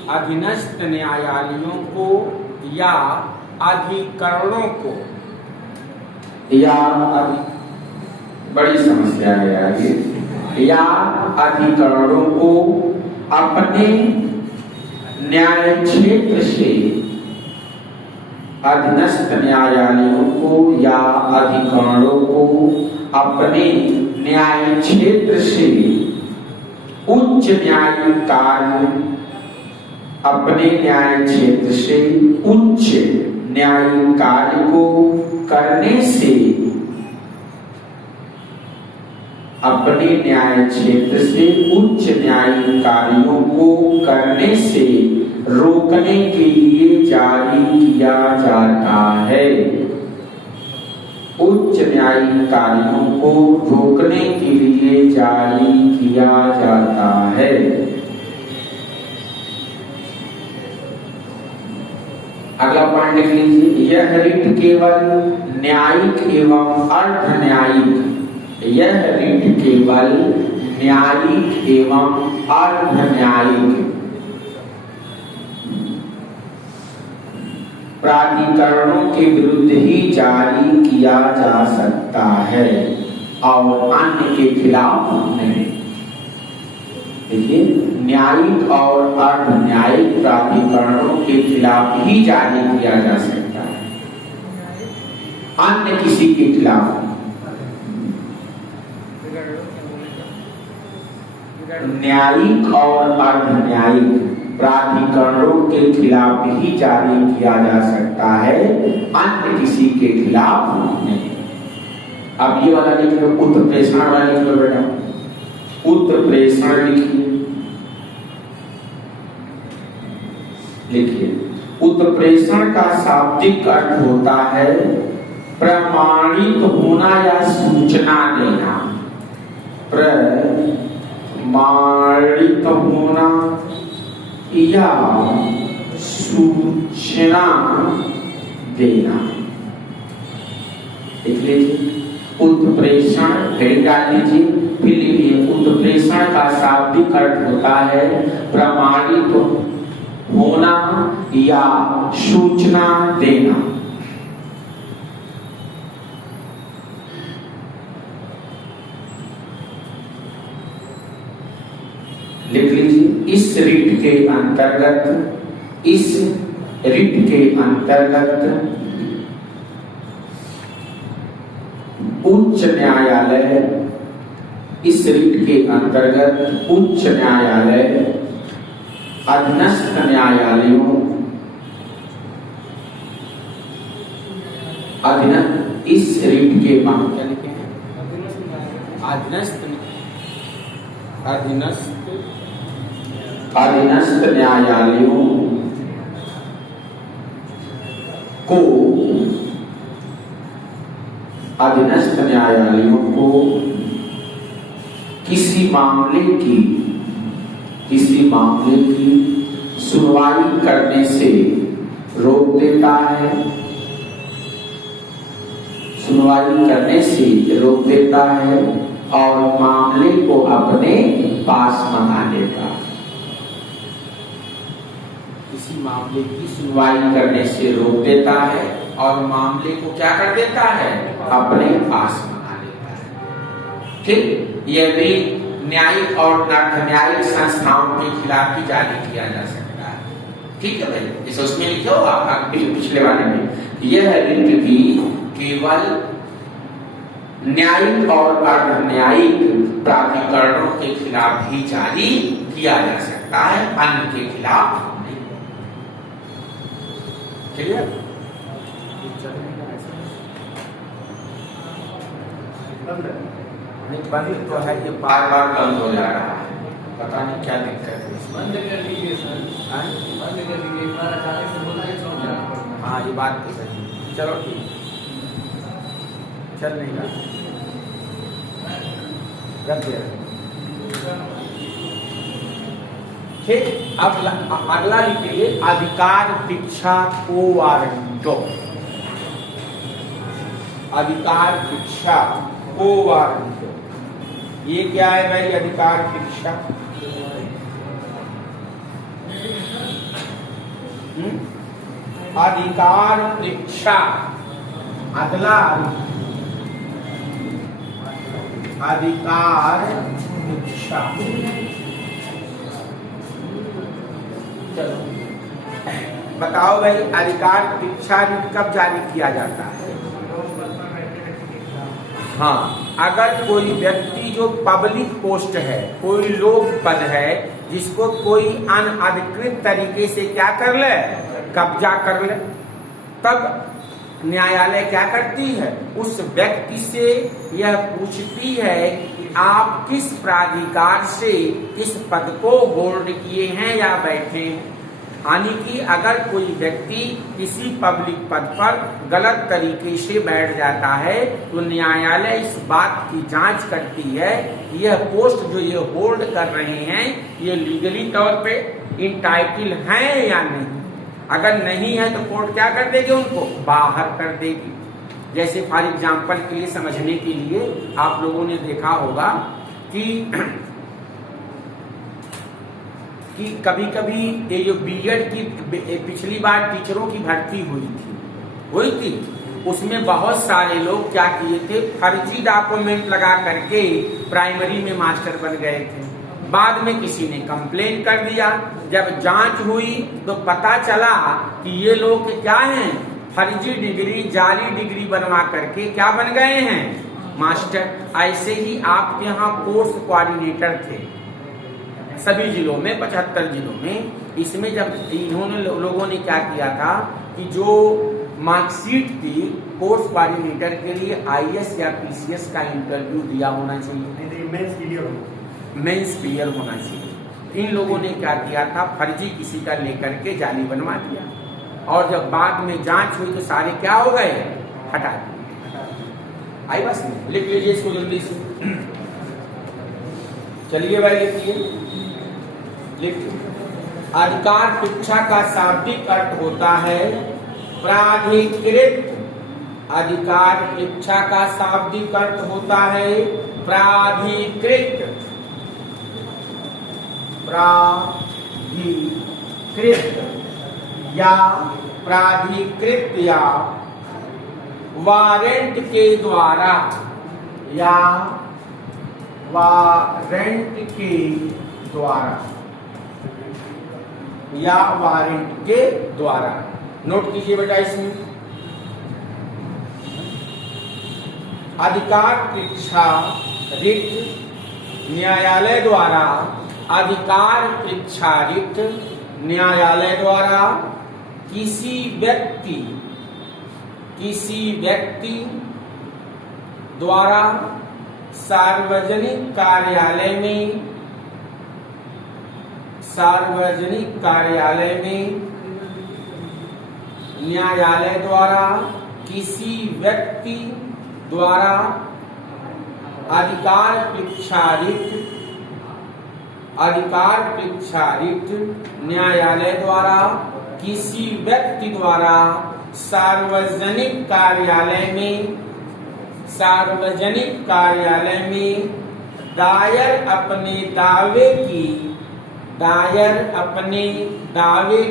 अधीनस्थ न्यायालयों को या अधिकरणों को, या बड़ी समस्या है यार ये, या अधिकरणों को अपने न्याय क्षेत्र से, अधीनस्थ न्यायालयों को या अधिकरणों को अपने न्याय क्षेत्र से उच्च न्यायिक कार्य, अपने न्याय क्षेत्र से उच्च न्यायिक कार्य को करने से, अपने न्याय क्षेत्र से उच्च न्यायिक कार्यों को करने से रोकने के लिए जारी किया जाता है। उच्च न्यायिक कार्यों को रोकने के लिए जारी किया जाता है। अगला पॉइंट लिख लीजिए, यह रिट केवल न्यायिक एवं अर्ध न्यायिक, यह रिट केवल न्यायिक एवं अर्ध न्यायिक प्राधिकरणों के विरुद्ध ही जारी किया जा सकता है और अन्य के खिलाफ नहीं। देखिए, न्यायिक और अर्ध न्यायिक प्राधिकरणों के खिलाफ ही जारी किया जा सकता है, अन्य किसी के खिलाफ। न्यायिक और अर्ध न्यायिक प्राधिकरणों के खिलाफ ही जारी किया जा सकता है, अन्य किसी के खिलाफ नहीं। अब ये वाला लिख लो, उत्तर प्रेषण वाला लिख लो बेटा, उत्तर प्रेषण लिखिए। उत्तर प्रेषण का शाब्दिक अर्थ होता है प्रमाणित होना या सूचना देना। प्रमाणित होना या सूचना देना। देख लीजिए, उत्प्रेषण हेडिंग डाल लीजिए, फिर लिखिए उत्प्रेषण का शाब्दिक अर्थ होता है प्रमाणित होना या सूचना देना। लिख लीजिए, इस रिट के अंतर्गत, इस रिट के अंतर्गत उच्च न्यायालय, इस रिट के अंतर्गत उच्च न्यायालय अधीनस्थ न्यायालयों, इस रिट के क्या लिखे हैं, अधीनस्थ न्यायालयों को, अधीनस्थ न्यायालयों को किसी मामले की सुनवाई करने से रोक देता है, सुनवाई करने से रोक देता है और मामले को अपने पास मंगा लेता है। किसी मामले की सुनवाई करने से रोक देता है और मामले को क्या कर देता है, अपने पास मंगा लेता है। ठीक, यह भी न्यायिक और अर्ध न्यायिक संस्थाओं के खिलाफ भी जारी किया जा सकता है। ठीक है भाई, जैसे उसमें लिखे हो आप पिछले वाले में, यह रिट भी केवल न्यायिक और अर्ध न्यायिक प्राधिकरणों के खिलाफ ही जारी किया जा सकता है, अन्य के खिलाफ नहीं। क्लियर? बंद तो है, ये बार बार बंद हो जा रहा है, पता नहीं क्या दिक्कत है। बंद कर दीजिए सर, बंद कर दीजिए, एक बार अचानक से बोला है छोड़ जाना। हाँ, ये बात तो सही है। चलो ठीक, चल नहीं रहा, रख दे। ठीक, अब अगला लिखिए, अधिकार भिक्षा को वारंटो। अधिकार भिक्षा को वारंटो, ये क्या है भाई? अधिकार भिक्षा, अधिकार भिक्षा, अगला अधिकार भिक्षा। चलो बताओ भाई, अधिकार भिक्षा कब जारी किया जाता है? हाँ, अगर कोई व्यक्ति जो पब्लिक पोस्ट है, कोई लोक पद है, जिसको कोई अनधिकृत तरीके से क्या कर ले, कब्जा कर ले, तब न्यायालय क्या करती है, उस व्यक्ति से यह पूछती है कि आप किस प्राधिकार से किस पद को होल्ड किए हैं या बैठे हैं। यानी कि अगर कोई व्यक्ति किसी पब्लिक पद पर गलत तरीके से बैठ जाता है तो न्यायालय इस बात की जांच करती है कि यह पोस्ट जो ये होल्ड कर रहे हैं ये लीगली तौर पे इंटाइटल हैं या नहीं। अगर नहीं है तो कोर्ट क्या कर देगी, उनको बाहर कर देगी। जैसे फॉर एग्जाम्पल के लिए समझने के लिए आप लोगों ने देखा होगा कि कभी कभी ये जो बीएड की पिछली बार टीचरों की भर्ती हुई थी उसमें बहुत सारे लोग क्या किए थे, फर्जी डॉक्यूमेंट लगा करके प्राइमरी में मास्टर बन गए थे। बाद में किसी ने कंप्लेन कर दिया, जब जांच हुई तो पता चला कि ये लोग क्या हैं, फर्जी डिग्री जाली डिग्री बनवा करके क्या बन गए हैं, मास्टर। ऐसे ही आपके यहाँ कोर्स कोऑर्डिनेटर थे सभी जिलों में, 75 जिलों में। इसमें जब इन्होंने लोगों ने क्या किया था कि जो मार्कशीट थी कोर्स कोऑर्डिनेटर के लिए आईएएस या पीसीएस का इंटरव्यू दिया होना चाहिए, मेंस क्लियर होना चाहिए। इन लोगों ने क्या किया था, फर्जी किसी का लेकर के जाली बनवा दिया और जब बाद में जांच हुई तो सारे क्या हो गए, हटा दिए। आई बस लिख लीजिए इसको जल्दी से। चलिए भाई लिखिए, अधिकार परीक्षा का शाब्दिक अर्थ होता है प्राधिकृत। अधिकार परीक्षा का शाब्दिक अर्थ होता है प्राधिकृत, या प्राधिकृत या वारंट के द्वारा, या वारंट के द्वारा, या वारंट के द्वारा। नोट कीजिए बेटा इसमें, अधिकार परीक्षा रिट न्यायालय द्वारा, अधिकार परीक्षा रिट न्यायालय द्वारा किसी व्यक्ति द्वारा सार्वजनिक कार्यालय में न्यायालय द्वारा किसी व्यक्ति द्वारा अधिकार परीक्षा रिट न्यायालय द्वारा किसी व्यक्ति द्वारा सार्वजनिक कार्यालय में दायर अपने दावे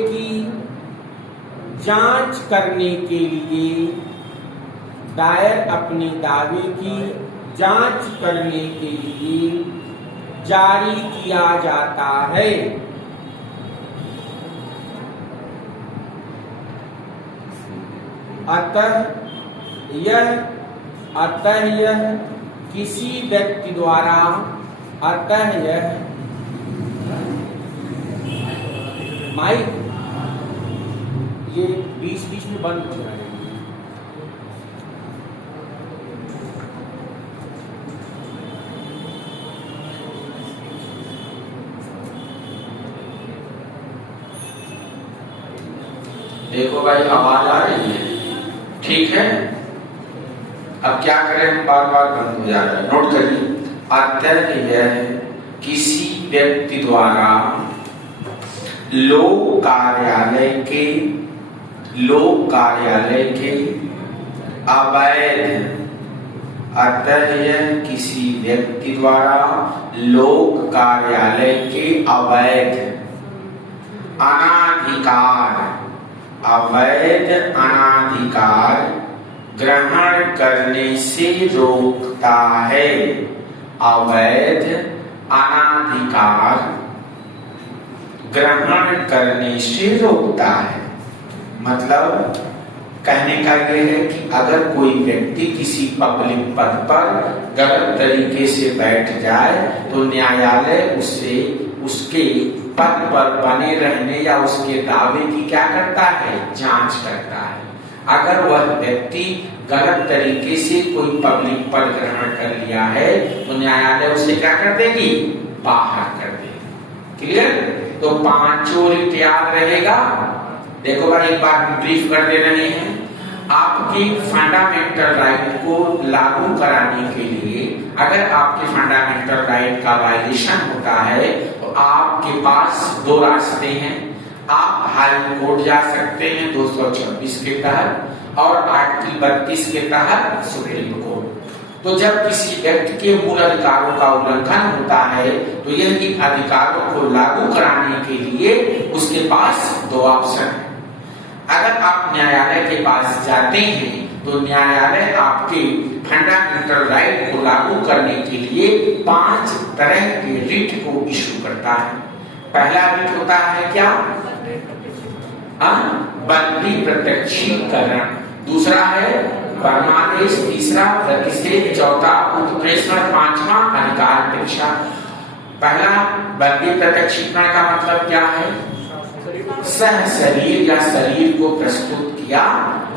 की जांच करने के लिए, दायर अपने दावे की जांच करने के लिए जारी किया जाता है। अतः यह किसी व्यक्ति द्वारा, माइक ये बीच में बंद हो जाएगा। देखो भाई आवाज आ रही है, ठीक है। अब क्या करें, हम बार बार बंद हो जा रहा है, नोट करिए। अतः यह किसी व्यक्ति द्वारा लोक कार्यालय के अवैध, अतः यह किसी व्यक्ति द्वारा लोक कार्यालय के अवैध अनाधिकार ग्रहण करने से रोकता है। अवैध अनाधिकार ग्रहण करने से रोकता है। मतलब कहने का यह है कि अगर कोई व्यक्ति किसी पब्लिक पद पर गलत तरीके से बैठ जाए तो न्यायालय उससे उसके पद पर बने रहने या उसके दावे की क्या करता है, जांच करता है। अगर वह व्यक्ति गलत तरीके से कोई पब्लिक पद ग्रहण कर लिया है तो न्यायालय उसे क्या कर देगी, बाहर कर देगी। क्लियर? तो पांचों रिट याद रहेगा। देखो भाई एक बार ब्रीफ कर दे रहे हैं, आपकी फंडामेंटल राइट को लागू कराने के लिए अगर आपके फंडामेंटल राइट का वायलेशन होता है तो आपके पास दो रास्ते हैं। आप हाई कोर्ट जा सकते हैं 226 के तहत और आर्टिकल 32 के तहत सुप्रीम कोर्ट। तो जब किसी व्यक्ति के मूल अधिकारों का उल्लंघन होता है तो यह इन अधिकारों को लागू कराने के लिए उसके पास दो ऑप्शन है। अगर आप न्यायालय के पास जाते हैं तो न्यायालय आपके फंडामेंटल राइट को लागू करने के लिए 5 तरह के रिट को इशू करता है। पहला रिट होता है क्या, बंदी प्रत्यक्षीकरण, दूसरा है परमादेश, तीसरा प्रतिषेध, चौथा उत्प्रेषण, पांचवा अधिकार परीक्षा। पहला बंदी प्रत्यक्षीकरण का मतलब क्या है, सह शरीर या शरीर को प्रस्तुत किया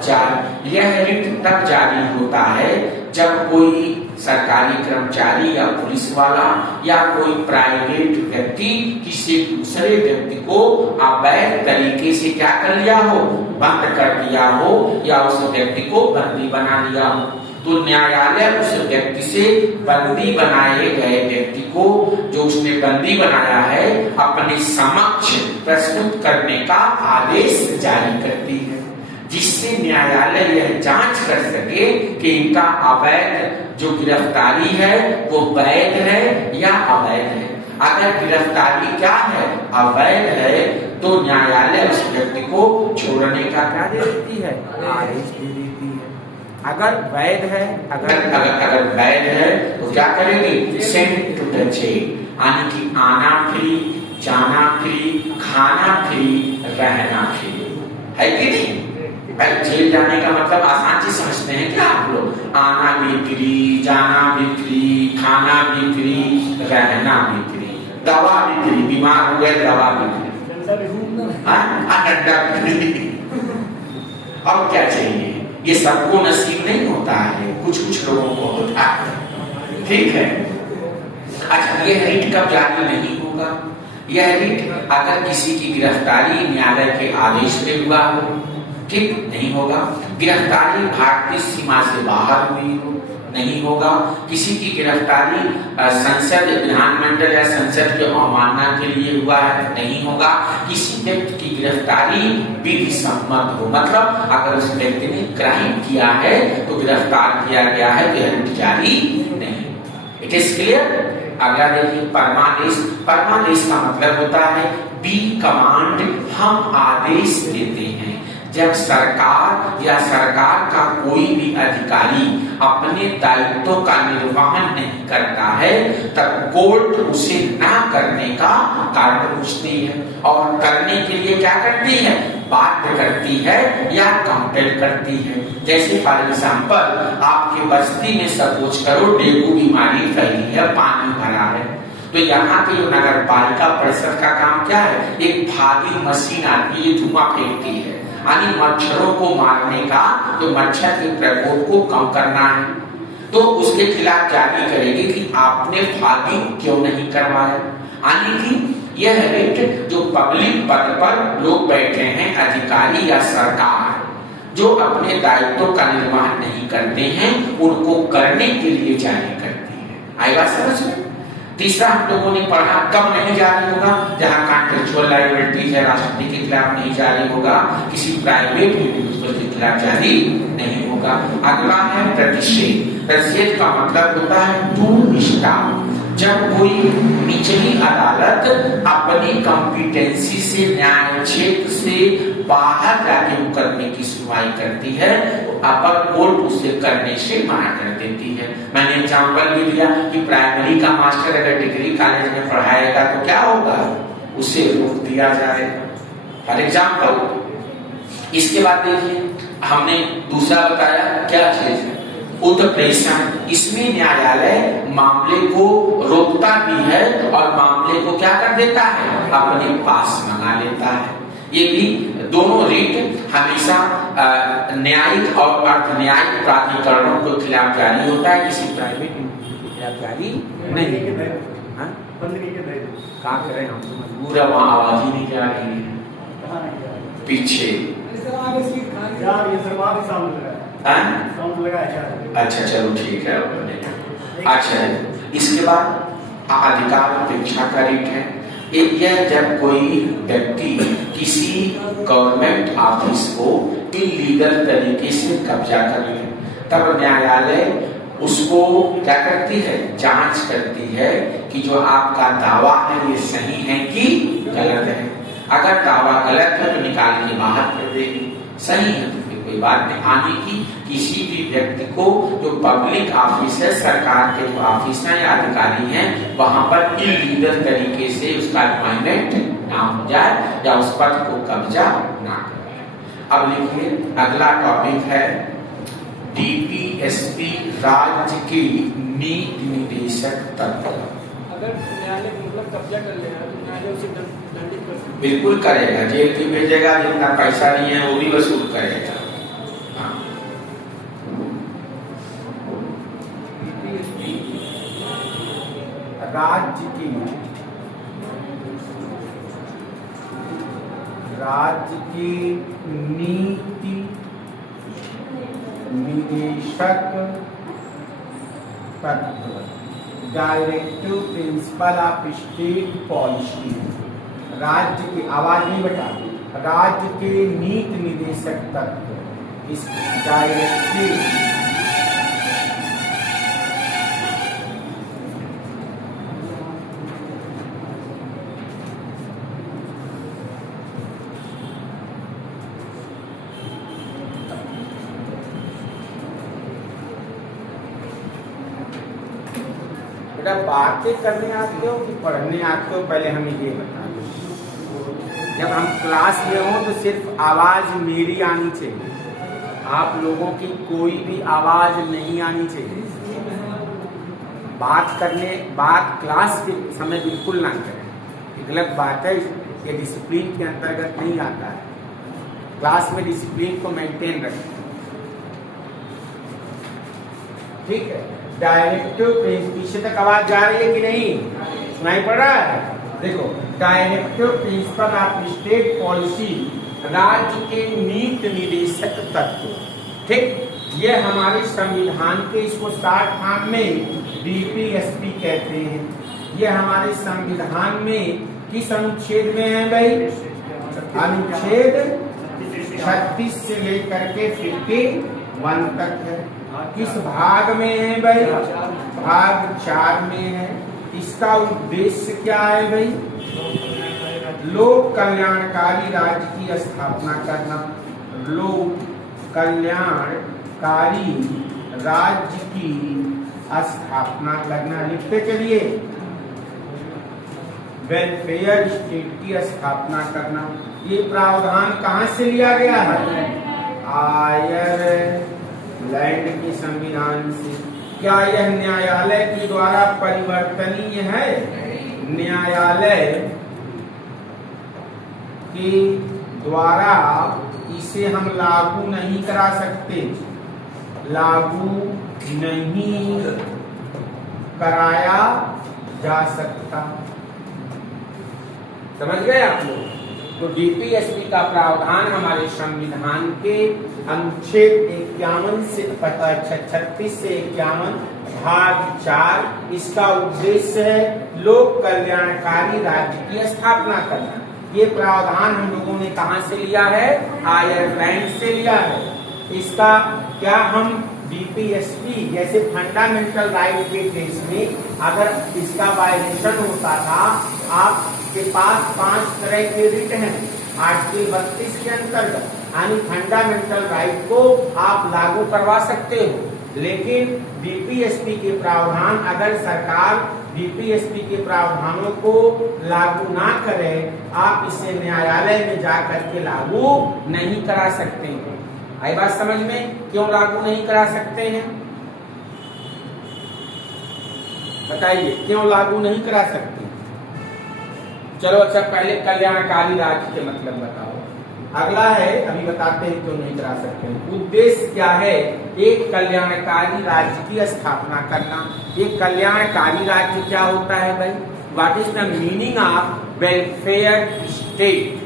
जाए। यह रिट तब जारी होता है जब कोई सरकारी कर्मचारी या पुलिस वाला या कोई प्राइवेट व्यक्ति किसी दूसरे व्यक्ति को अवैध तरीके से क्या कर लिया हो, बंद कर दिया हो या उस व्यक्ति को बंदी बना लिया हो। तो न्यायालय उस व्यक्ति से बंदी बनाए गए व्यक्ति को, जो उसने बंदी बनाया है, अपने समक्ष प्रस्तुत करने का आदेश जारी करती है, जिससे न्यायालय यह जांच कर सके कि इनका अवैध जो गिरफ्तारी है वो वैध है या अवैध है। अगर गिरफ्तारी क्या है, अवैध है, तो न्यायालय उस व्यक्ति को छोड़ने का क्या दे देती है, आदेश दे देती है। अगर वैध है, अगर वैध है तो क्या करेगी, सेंड टू द जेल, यानी कि आना फ्री, जाना फ्री, खाना फ्री, रहना फ्री, है कि नहीं। जेल जाने का मतलब आसान चीज समझते हैं क्या आप लोग, आना भी फ्री, जाना भी फ्री, खाना भी फ्री, रहना भी फ्री, दवा भी फ्री, बीमार हो गए दवा भी फ्री, डंडा भी फ्री। अब क्या चाहिए, ये सबको नसीब नहीं होता है, कुछ कुछ लोगों को होता है, ठीक है। अच्छा, ये रिट कब जारी नहीं होगा, यह रिट अगर किसी की गिरफ्तारी न्यायालय के आदेश पे हुआ हो, ठीक, नहीं होगा। गिरफ्तारी भारतीय सीमा से बाहर हुई हो, नहीं होगा। किसी की गिरफ्तारी संसद, विधानमंडल या संसद की अवमानना के लिए हुआ है, नहीं होगा। किसी व्यक्ति की गिरफ्तारी विधि सम्मत हो, मतलब अगर उस व्यक्ति ने क्राइम किया है तो गिरफ्तार किया गया है तो यह जारी नहीं। It is clear. अगला देखिए परमादेश। परमादेश का मतलब होता है बी कमांड, हम आदेश देते हैं। जब सरकार या सरकार का कोई भी अधिकारी अपने दायित्वों का निर्वहन नहीं करता है तब कोर्ट उसे ना करने का कारण पूछती है और करने के लिए क्या करती है, बाध्य करती है या कंपेल करती है। जैसे फॉर एग्जाम्पल आपके बस्ती में सपोज करो डेंगू बीमारी फैली है, पानी भरा है, तो यहाँ की जो नगर पालिका परिषद का काम क्या है, एक भारी मशीन आती है, धुआं फेंकती है, यानी मच्छरों को मारने का, तो मच्छर के प्रकोप को कम करना है, तो उसके खिलाफ जारी करेगी कि आपने फागी क्यों नहीं करवाया। यानी कि यह रिट जो पब्लिक पद पर लोग बैठे हैं, अधिकारी या सरकार, जो अपने दायित्वों का निर्वहन नहीं करते हैं, उनको करने के लिए जारी करती है। आई बात समझ में। तीसरा हम लोगों ने पढ़ा कब नहीं जारी होगा, जहां कॉन्ट्रेक्चुअल लायबिलिटीज है, राष्ट्रपति के खिलाफ नहीं जारी होगा, किसी प्राइवेट इंडिविजुअल के खिलाफ जारी नहीं होगा। अगला है प्रतिषेध। प्रतिषेध का मतलब होता है टू स्टॉप। जब कोई निचली अदालत अपनी कॉम्पिटेंसी से न्याय क्षेत्र से बाहर जाके मुकदमे की सुनवाई करती है तो अपर कोर्ट उसे करने से मना कर देती है। मैंने एग्जांपल भी दिया कि प्राइमरी का मास्टर अगर डिग्री कॉलेज में पढ़ाएगा तो क्या होगा, उसे रोक दिया जाएगा, फॉर एग्जाम्पल। इसके बाद देखिए हमने दूसरा बताया क्या चीज है, उत्प्रेषण। इसमें न्यायालय मामले को रोकता भी है और मामले को क्या कर देता है, अपने पास मंगा लेता है। ये भी दोनों रीट हमेशा न्यायिक और अर्ध न्यायिक प्राधिकरणों के खिलाफ जारी होता है, किसी प्राइवेट एंटिटी के खिलाफ जारी नहीं। कहाँ करें हम तो मजबूर है, वहाँ आवाज ही नहीं जा रही है पीछे। अच्छा चलो ठीक है। अच्छा इसके बाद अधिकार अपेक्षा का रीट है। यह जब कोई व्यक्ति किसी गवर्नमेंट ऑफिस को इलीगल तरीके से कब्जा कर ले, तब न्यायालय उसको क्या करती है, जांच करती है कि जो आपका दावा है ये सही है कि गलत है। अगर दावा गलत है तो निकाल के बाहर कर देगी, सही है तो फिर कोई बात नहीं आने की। किसी भी व्यक्ति को जो पब्लिक ऑफिस है, सरकार के जो ऑफिस है या अधिकारी हैं, वहां पर इलीगल तरीके से उसका अपॉइंटमेंट ना हो जाए या उस पद को कब्जा ना करे। अब लिखिए अगला टॉपिक है डीपीएसपी राज्य के नीति निर्देशक तत्व। अगर न्यायालय मतलब कब्जा कर लेगा तो न्यायालय उसे दंडित कर सकता है। बिल्कुल करेगा, जेल की भेजेगा, जितना पैसा नहीं है वो भी वसूल करेगा। हाँ। राज्य की नीति निदेशक तत्व, directive principle of state policy. राज्य की आवाज नहीं बता, राज्य के नीति निदेशक तत्व, इस डायरेक्टिव बातें करने आते हो कि पढ़ने आते हो, पहले हमें ये बता दो। जब हम क्लास में हो तो सिर्फ आवाज मेरी आनी चाहिए, आप लोगों की कोई भी आवाज नहीं आनी चाहिए। बात क्लास के समय बिल्कुल ना करें, गलत बात है, ये डिसिप्लिन के अंतर्गत नहीं आता है। क्लास में डिसिप्लिन को मेंटेन रखें, ठीक है। डायरेक्टिव पीछे तक आवाज जा रही है कि नहीं, सुनाई पड़ रहा है? देखो directive principle of state policy, राज्य के नीति निर्देशक तत्व, ठीक। ये हमारे संविधान के, इसको शॉर्ट फॉर्म में डीपीएसपी कहते हैं। ये हमारे संविधान में किस अनुच्छेद में है भाई? अनुच्छेद 36 से लेकर के 51 तक है। किस भाग में है भाई? भाग 4 में है। इसका उद्देश्य क्या है भाई? लोक कल्याणकारी राज्य की स्थापना करना। लोक कल्याणकारी राज्य की स्थापना करना, लिखते चलिए। वेलफेयर स्टेट की स्थापना करना। ये प्रावधान कहाँ से लिया गया है? आयरलैंड के संविधान से। क्या यह न्यायालय के द्वारा परिवर्तनीय है? न्यायालय के द्वारा इसे हम लागू नहीं करा सकते, लागू नहीं कराया जा सकता। समझ गए आप लोग? तो डीपीएसपी का प्रावधान हमारे संविधान के अनुच्छेद 51 से 36 से 51 भाग 4, इसका उद्देश्य है लोक कल्याणकारी राज्य की स्थापना करना। ये प्रावधान हम लोगों ने कहां से लिया है? आयरलैंड से लिया है। इसका क्या हम डीपीएसपी जैसे फंडामेंटल राइट के केस में अगर इसका वायलेशन होता था, आपके पास 5 तरह के रिट हैं आर्टिकल 32 के अंतर्गत, यानी फंडामेंटल राइट को आप लागू करवा सकते हो। लेकिन डीपीएसपी के प्रावधान, अगर सरकार डीपीएसपी के प्रावधानों को लागू ना करे, आप इसे न्यायालय में जाकर के लागू नहीं करा सकते हैं। आई बात समझ में? क्यों लागू नहीं करा सकते हैं बताइए, क्यों लागू नहीं करा सकते? चलो अच्छा, पहले कल्याणकारी राज्य के मतलब बताओ। अगला है, अभी बताते हैं क्यों नहीं करा सकते हैं। उद्देश्य क्या है? एक कल्याणकारी राज्य की स्थापना करना। एक कल्याणकारी राज्य क्या होता है भाई? What is the meaning of welfare state?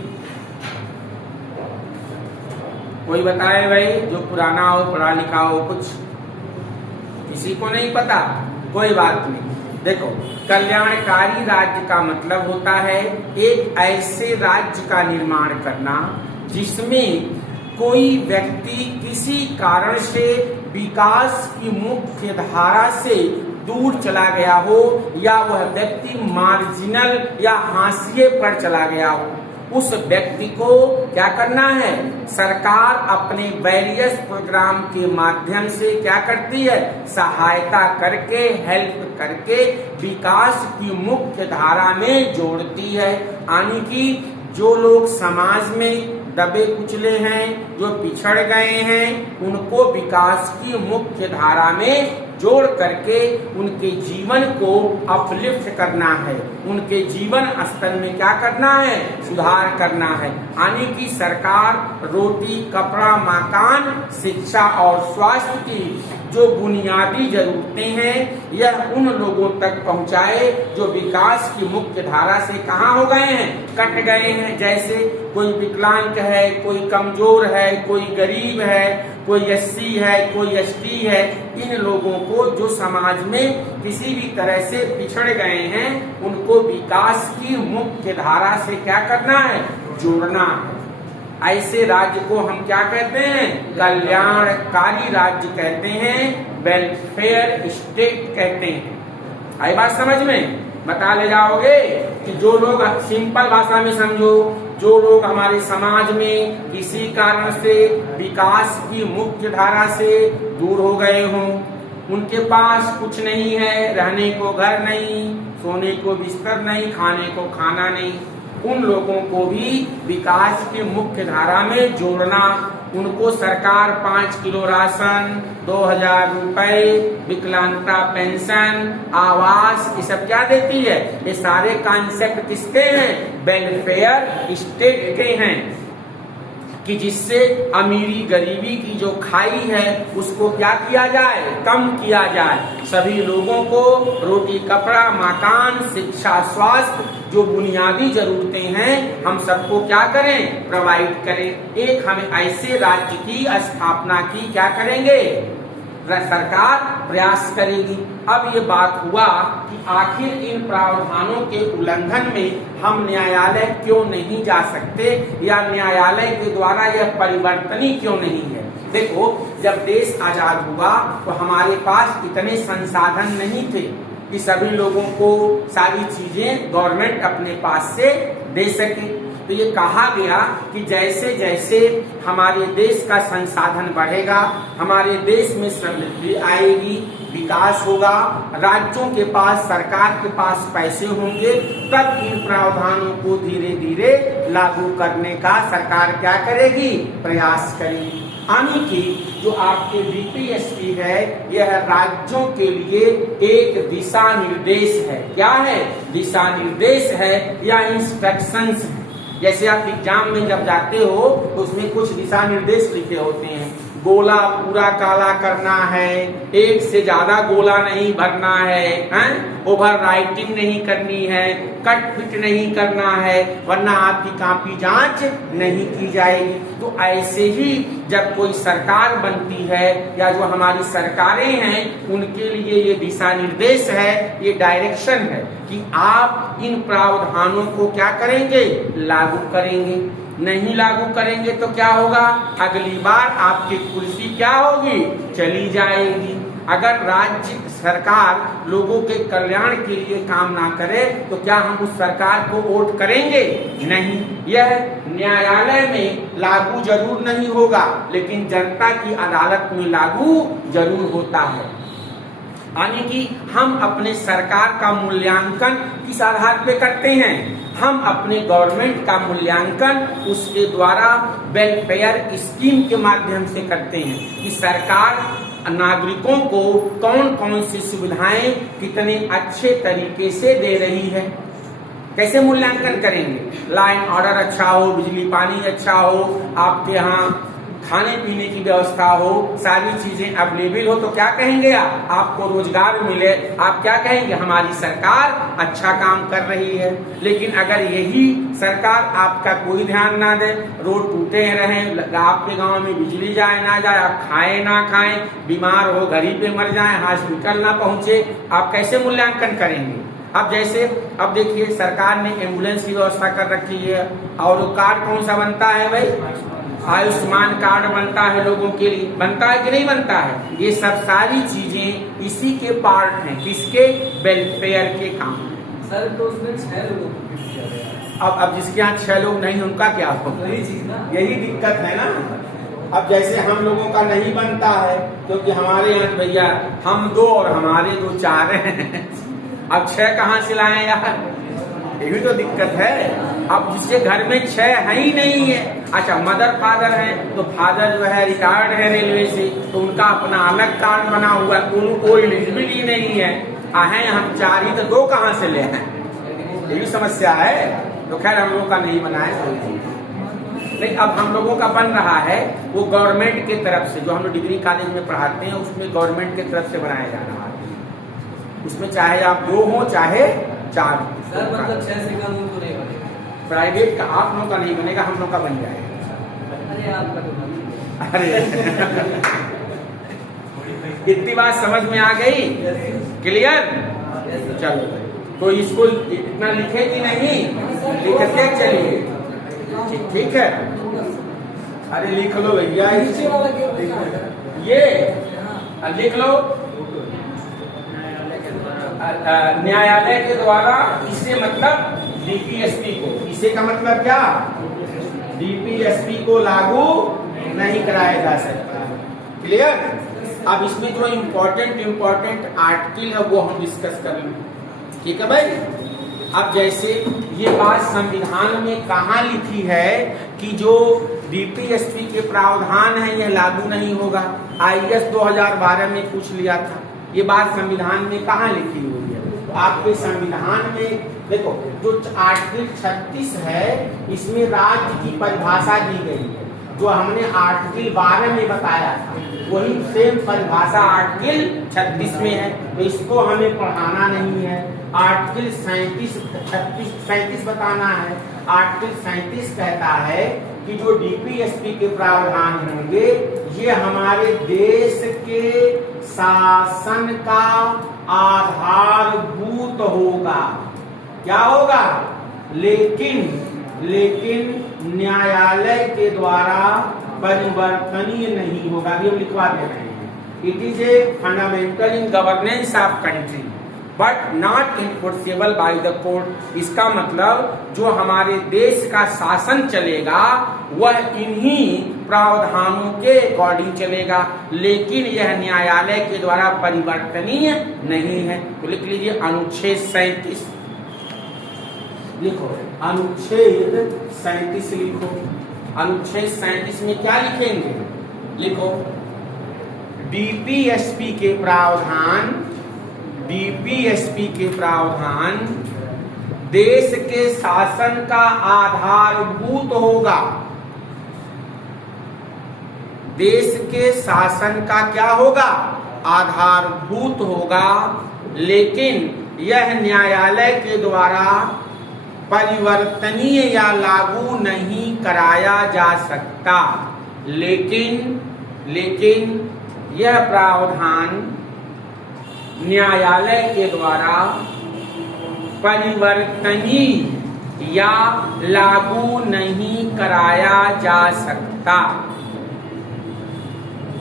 कोई बताए भाई, जो पुराना हो, पढ़ा लिखा हो। कुछ किसी को नहीं पता, कोई बात नहीं। देखो, कल्याणकारी राज्य का मतलब होता है एक ऐसे राज्य का निर्माण करना जिसमें कोई व्यक्ति किसी कारण से विकास की मुख्य धारा से दूर चला गया हो, या वह व्यक्ति मार्जिनल या हाशिए पर चला गया हो। उस व्यक्ति को क्या करना है? सरकार अपने वेरियस प्रोग्राम के माध्यम से क्या करती है? सहायता करके, हेल्प करके विकास की मुख्य धारा में जोड़ती है। यानी कि जो लोग समाज में दबे कुचले हैं, जो पिछड़ गए हैं, उनको विकास की मुख्य धारा में जोड़ करके उनके जीवन को अपलिफ्ट करना है, उनके जीवन स्तर में क्या करना है? सुधार करना है। यानी कि सरकार रोटी, कपड़ा, मकान, शिक्षा और स्वास्थ्य की जो बुनियादी जरूरतें हैं यह उन लोगों तक पहुंचाए जो विकास की मुख्य धारा से कहाँ हो गए हैं? कट गए हैं। जैसे कोई विकलांग है, कोई कमजोर है, कोई गरीब है, कोई एससी है, कोई एसटी है। इन लोगों को जो समाज में किसी भी तरह से पिछड़ गए हैं, उनको विकास की मुख्य धारा से क्या करना है? जोड़ना है। ऐसे राज्य को हम क्या कहते हैं? कल्याणकारी राज्य कहते हैं, वेलफेयर स्टेट कहते हैं। आई बात समझ में? बता ले जाओगे कि जो लोग, सिंपल भाषा में समझो, जो लोग हमारे समाज में किसी कारण से विकास की मुख्य धारा से दूर हो गए हों, उनके पास कुछ नहीं है, रहने को घर नहीं, सोने को बिस्तर नहीं, खाने को खाना नहीं, उन लोगों को भी विकास की मुख्य धारा में जोड़ना। उनको सरकार 5 किलो राशन, 2000 रुपए, विकलांगता पेंशन, आवास, ये सब क्या देती है? ये सारे कॉन्सेप्ट किसके हैं? वेलफेयर स्टेट के हैं। कि जिससे अमीरी गरीबी की जो खाई है उसको क्या किया जाए? कम किया जाए। सभी लोगों को रोटी, कपड़ा, मकान, शिक्षा, स्वास्थ्य, जो बुनियादी जरूरतें हैं, हम सबको क्या करें? प्रोवाइड करें। एक हमें ऐसे राज्य की स्थापना की क्या करेंगे? सरकार प्रयास करेगी। अब ये बात हुआ कि आखिर इन प्रावधानों के उल्लंघन में हम न्यायालय क्यों नहीं जा सकते, या न्यायालय के द्वारा यह परिवर्तनीय क्यों नहीं है? देखो, जब देश आजाद हुआ तो हमारे पास इतने संसाधन नहीं थे कि सभी लोगों को सारी चीजें गवर्नमेंट अपने पास से दे सके। तो ये कहा गया कि जैसे जैसे हमारे देश का संसाधन बढ़ेगा, हमारे देश में समृद्धि आएगी, विकास होगा, राज्यों के पास, सरकार के पास पैसे होंगे, तब इन प्रावधानों को धीरे धीरे लागू करने का सरकार क्या करेगी? प्रयास करेगी। यानी कि जो आपके बीपीएसपी है, यह राज्यों के लिए एक दिशा निर्देश है। क्या है? दिशा निर्देश है या इंस्ट्रक्शंस है। जैसे आप एग्जाम में जब जाते हो तो उसमें कुछ दिशा निर्देश लिखे होते हैं। गोला पूरा काला करना है, एक से ज्यादा गोला नहीं भरना है, ओवर राइटिंग नहीं करनी है, कट फिट नहीं करना है, वरना आपकी कॉपी जांच नहीं की जाएगी। तो ऐसे ही जब कोई सरकार बनती है या जो हमारी सरकारें हैं, उनके लिए ये दिशा निर्देश है, ये डायरेक्शन है कि आप इन प्रावधानों को क्या करेंगे? लागू करेंगे। नहीं लागू करेंगे तो क्या होगा? अगली बार आपकी कुर्सी क्या होगी? चली जाएगी। अगर राज्य सरकार लोगों के कल्याण के लिए काम ना करे तो क्या हम उस सरकार को वोट करेंगे? नहीं। यह न्यायालय में लागू जरूर नहीं होगा, लेकिन जनता की अदालत में लागू जरूर होता है। यानी कि हम अपने सरकार का मूल्यांकन किस आधार पे करते हैं? हम अपने गवर्नमेंट का मूल्यांकन उसके द्वारा वेलफेयर स्कीम के माध्यम से करते हैं कि सरकार नागरिकों को कौन कौन सी सुविधाएं कितने अच्छे तरीके से दे रही है। कैसे मूल्यांकन करेंगे? लाइन ऑर्डर अच्छा हो, बिजली पानी अच्छा हो, आपके यहाँ खाने पीने की व्यवस्था हो, सारी चीजें अवेलेबल हो, तो क्या कहेंगे आप? आपको रोजगार मिले, आप क्या कहेंगे? हमारी सरकार अच्छा काम कर रही है। लेकिन अगर यही सरकार आपका कोई ध्यान ना दे, रोड टूटे रहें, आपके गांव में बिजली जाए ना जाए, आप खाएं ना खाएं, बीमार हो घर ही पे मर जाए, हॉस्पिटल ना पहुंचे, आप कैसे मूल्यांकन करेंगे? अब जैसे अब देखिए सरकार ने एम्बुलेंस की व्यवस्था कर रखी है, और कार्ड कौन सा बनता है भाई? आयुष्मान कार्ड बनता है लोगों के लिए, बनता है कि नहीं बनता है? ये सब सारी चीजें इसी के पार्ट हैं, किसके? वेलफेयर के काम। सर तो उसमें 6 लोगों को किस किया गया? अब जिसके यहाँ 6 लोग नहीं, उनका क्या होगा? वही चीज ना, यही दिक्कत है ना। अब जैसे हम लोगों का नहीं बनता है, क्योंकि हमारे यहाँ भैया हम 2 और हमारे 2 4 हैं। अब 6 कहाँ से लाएं यार? ये भी तो दिक्कत है। अब जिसके घर में 6 है ही नहीं है, अच्छा मदर फादर है, तो फादर जो है रिटायर्ड है रेलवे से, तो उनका अपना अलग कार्ड बना हुआ है, उनको एलिजिबिलिटी ही नहीं है। हैं हम 4 ही, तो 2 कहाँ से ले हैं? ये भी समस्या है। तो खैर हम लोग का नहीं बना है कोई चीज। नहीं, अब हम लोगों का बन रहा है, वो गवर्नमेंट के तरफ से, जो हम लोग डिग्री कॉलेज में पढ़ाते हैं, उसमें गवर्नमेंट के तरफ से बनाया जा रहा है। उसमें चाहे आप 2 हो चाहे 4 हो। सर मतलब 6 से कम तो नहीं बनेगा? प्राइवेट का आप लोग का नहीं बनेगा, हम लोग का बन जाएगा। अरे आपका तो बन अरे इतनी बात समझ में आ गई? क्लियर? चलो तो इसको इतना लिखे कि नहीं? लिखते चलिए, ठीक है। अरे लिख लो भैया, ये लिख लो। न्यायालय के द्वारा, इससे मतलब डीपीएसपी को, इसे का मतलब क्या? डीपीएसपी को लागू नहीं कराया जा सकता। क्लियर? अब इसमें जो इम्पोर्टेंट आर्टिकल है वो हम डिस्कस कर लेंगे, ठीक है भाई। अब जैसे ये बात संविधान में कहाँ लिखी है कि जो डीपीएसपी के प्रावधान है यह लागू नहीं होगा? आईएएस 2012 में पूछ लिया था, ये बात संविधान में कहाँ लिखी हुई है? तो आपके संविधान में देखो, जो आर्टिकल 36 है, इसमें राज्य की परिभाषा दी गई है। जो हमने आर्टिकल 12 में बताया था, वही सेम परिभाषा आर्टिकल 36 में है। तो इसको हमें पढ़ाना नहीं है। आर्टिकल 37 बताना है। आर्टिकल 37 कहता है कि जो डीपीएसपी के प्रावधान होंगे, ये हमारे देश के शासन का आधारभूत होगा। क्या होगा? लेकिन न्यायालय के द्वारा परिवर्तनीय नहीं होगा। अभी हम लिखवा दे रहे हैं। It is a fundamental in governance of country but not enforceable by the court. इसका मतलब जो हमारे देश का शासन चलेगा वह इन्हीं प्रावधानों के अकॉर्डिंग चलेगा, लेकिन यह न्यायालय के द्वारा परिवर्तनीय नहीं है। तो लिख लीजिए अनुच्छेद 37 लिखो। अनुच्छेद 37 लिखो। अनुच्छेद 37 में क्या लिखेंगे? लिखो डीपीएसपी के प्रावधान देश के शासन का आधारभूत होगा। देश के शासन का क्या होगा? आधारभूत होगा, लेकिन यह न्यायालय के द्वारा परिवर्तनीय या लागू नहीं कराया जा सकता। लेकिन यह प्रावधान न्यायालय के द्वारा परिवर्तनीय या लागू नहीं कराया जा सकता।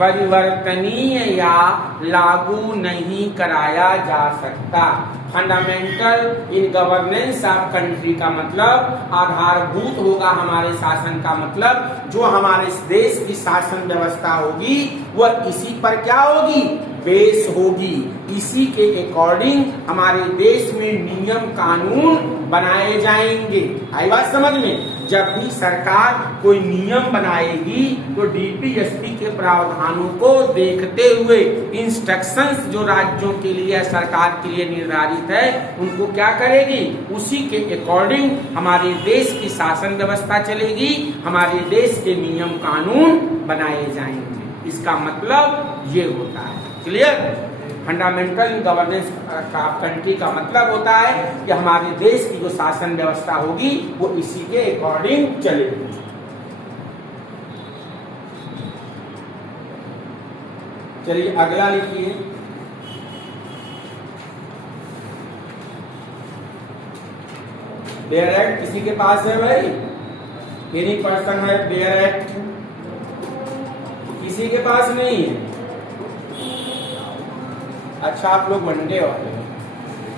परिवर्तनीय या लागू नहीं कराया जा सकता। Fundamental in governance of country का मतलब आधारभूत होगा हमारे शासन का मतलब जो हमारे देश की शासन व्यवस्था होगी वह इसी पर क्या होगी? बेस होगी। इसी के अकॉर्डिंग हमारे देश में नियम कानून बनाए जाएंगे। आई बात समझ में? जब भी सरकार कोई नियम बनाएगी तो डीपीएसपी के प्रावधानों को देखते हुए इंस्ट्रक्शंस जो राज्यों के लिए सरकार के लिए निर्धारित है उनको क्या करेगी, उसी के अकॉर्डिंग हमारे देश की शासन व्यवस्था चलेगी, हमारे देश के नियम कानून बनाए जाएंगे। इसका मतलब ये होता है। क्लियर? फंडामेंटल गवर्नेंस का कंट्री का मतलब होता है कि हमारे देश की जो शासन व्यवस्था होगी वो इसी के अकॉर्डिंग चलेगी। चलिए अगला लिखिए। बेयर एक्ट किसी के पास है भाई? एनी पर्सन है बेयर एक्ट? किसी के पास नहीं है। अच्छा आप लोग वनडे वाले हो,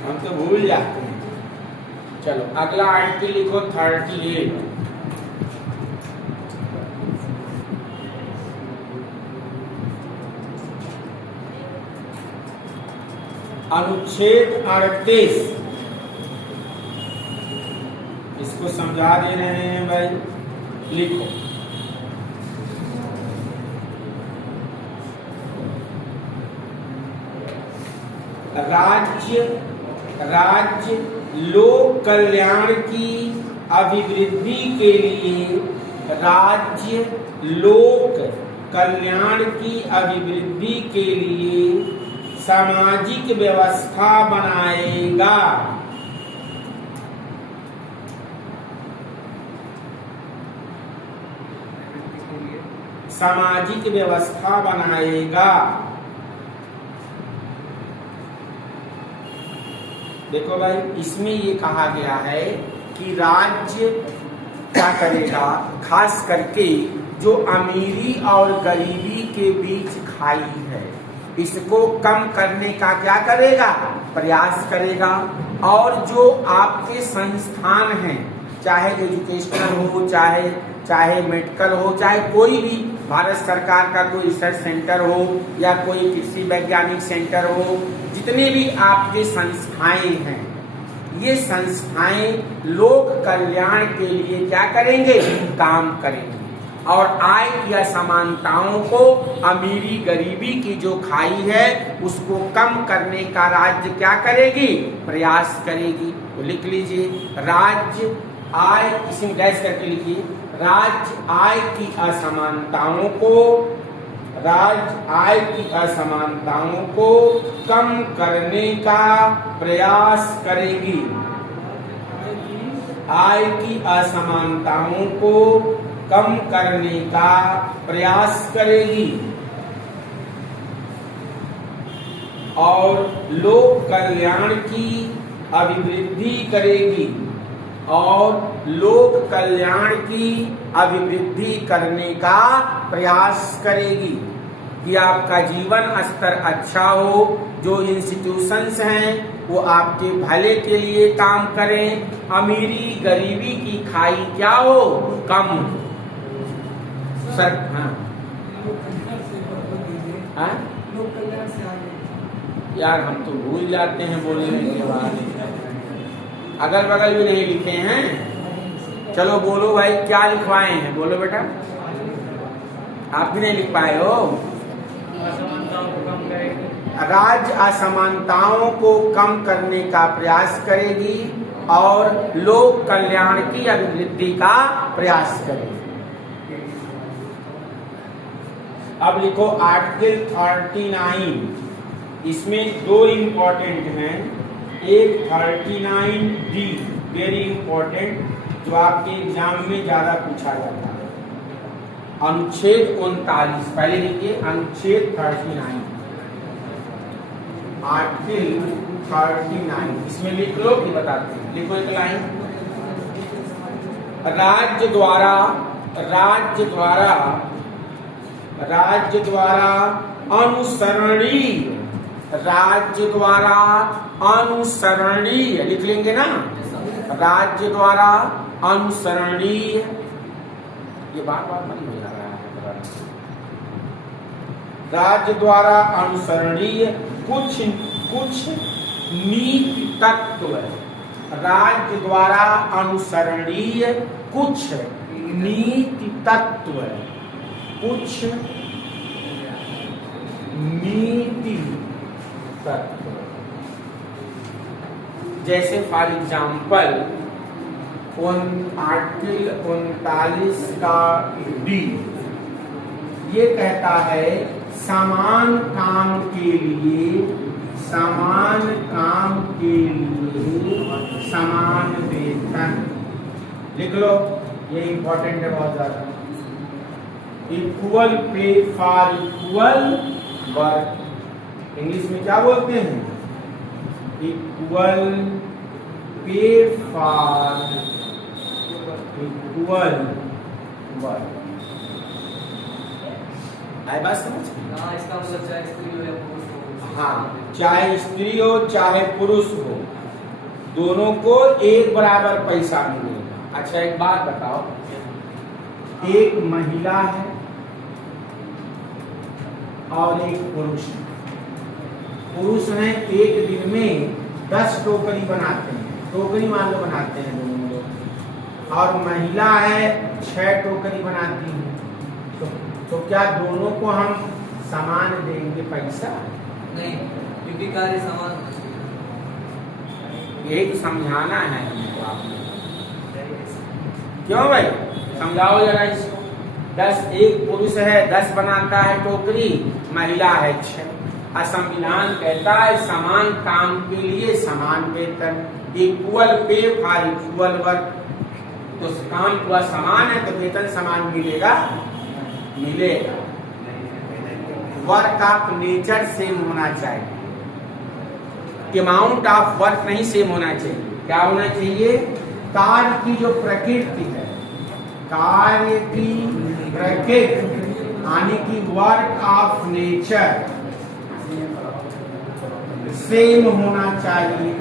हम तो भूल जाते हैं। चलो अगला आर्टिकल लिखो 38। अनुच्छेद 38 इसको समझा दे रहे हैं भाई, लिखो। राज्य लोक कल्याण की अभिवृद्धि के लिए, राज्य लोक कल्याण की अभिवृद्धि के लिए सामाजिक व्यवस्था बनाएगा। सामाजिक व्यवस्था बनाएगा। देखो भाई इसमें ये कहा गया है कि राज्य क्या करेगा, खास करके जो अमीरी और गरीबी के बीच खाई है इसको कम करने का क्या करेगा, प्रयास करेगा। और जो आपके संस्थान हैं, चाहे एजुकेशनल हो, चाहे मेडिकल हो, चाहे कोई भी भारत सरकार का कोई रिसर्च सेंटर हो या कोई कृषि वैज्ञानिक सेंटर हो, जितने भी आपके संस्थाएं हैं, ये संस्थाएं लोक कल्याण के लिए क्या करेंगे, काम करेंगे। और आय की असमानताओं को, अमीरी गरीबी की जो खाई है उसको कम करने का राज्य क्या करेगी, प्रयास करेगी। तो लिख लीजिए, राज्य आय, इसमें गैस करके लिखिए, राज्य आय की असमानताओं को, राज्य आय की असमानताओं को कम करने का प्रयास करेगी। आय की असमानताओं को कम करने का प्रयास करेगी और लोक कल्याण की अभिवृद्धि करेगी, और लोक कल्याण की अभिवृद्धि करने का प्रयास करेगी कि आपका जीवन स्तर अच्छा हो, जो इंस्टीट्यूशंस हैं वो आपके भले के लिए काम करें, अमीरी गरीबी की खाई क्या हो, कम। सर हाँ यार हम तो भूल जाते हैं बोलने के बाद, अगल बगल भी नहीं लिखे हैं। चलो बोलो भाई क्या लिखवाए हैं, बोलो बेटा। आप भी नहीं लिख पाए हो। राज्य असमानताओं को कम करने का प्रयास करेगी और लोक कल्याण की अभिवृद्धि का प्रयास करेगी। अब लिखो आर्टिकल 39। इसमें दो इंपॉर्टेंट हैं, एक 39D वेरी इंपॉर्टेंट, जो आपके एग्जाम में ज्यादा पूछा जाता है। अनुच्छेद 39, पहले लिखिए अनुच्छेद 39, आर्टिकल 39। इसमें लिख लो कि बताते हैं, लिखो एक लाइन। राज्य द्वारा अनुसरणीय, लिख लेंगे ना, राज्य द्वारा अनुसरणीय, ये बार बार नहीं हो जा रहा है। राज्य द्वारा अनुसरणीय कुछ नीति तत्व, राज्य द्वारा अनुसरणीय कुछ नीति तत्व, कुछ नीति तत्व, जैसे फॉर एग्जाम्पल आर्टिकल 39 का डी ये कहता है समान काम के लिए समान वेतन। लिख लो, ये इंपॉर्टेंट है बहुत ज्यादा। Equal pay for equal work, English में क्या बोलते हैं? Equal pay for equal work. आई बात समझ? इसका मतलब चाहे स्त्री हो या पुरुष हो। हाँ, चाहे स्त्री हो चाहे पुरुष हो, दोनों को एक बराबर पैसा मिलेगा। अच्छा एक बात बताओ, एक महिला है और एक पुरुष है। पुरुष है एक दिन में 10 टोकरी बनाते हैं, टोकरी मान लो बनाते हैं दोनों लोग, और महिला है 6 टोकरी बनाती है। तो क्या दोनों को हम समान देंगे पैसा? नहीं, क्योंकि कार्य समान। यही तो समझाना है हमको आपको। क्यों भाई, समझाओ जरा इसको। 10 एक पुरुष है 10 बनाता है टोकरी, महिला है 6। संविधान कहता है समान काम के लिए समान वेतन, equal pay for equal work. तो काम पूरा समान है तो वेतन समान मिलेगा। वर्क ऑफ नेचर सेम होना चाहिए, अमाउंट ऑफ वर्क नहीं सेम होना चाहिए। क्या होना चाहिए? कार्य की जो प्रकृति है, कार्य की प्रकृति यानी कि वर्क ऑफ नेचर सेम होना चाहिए,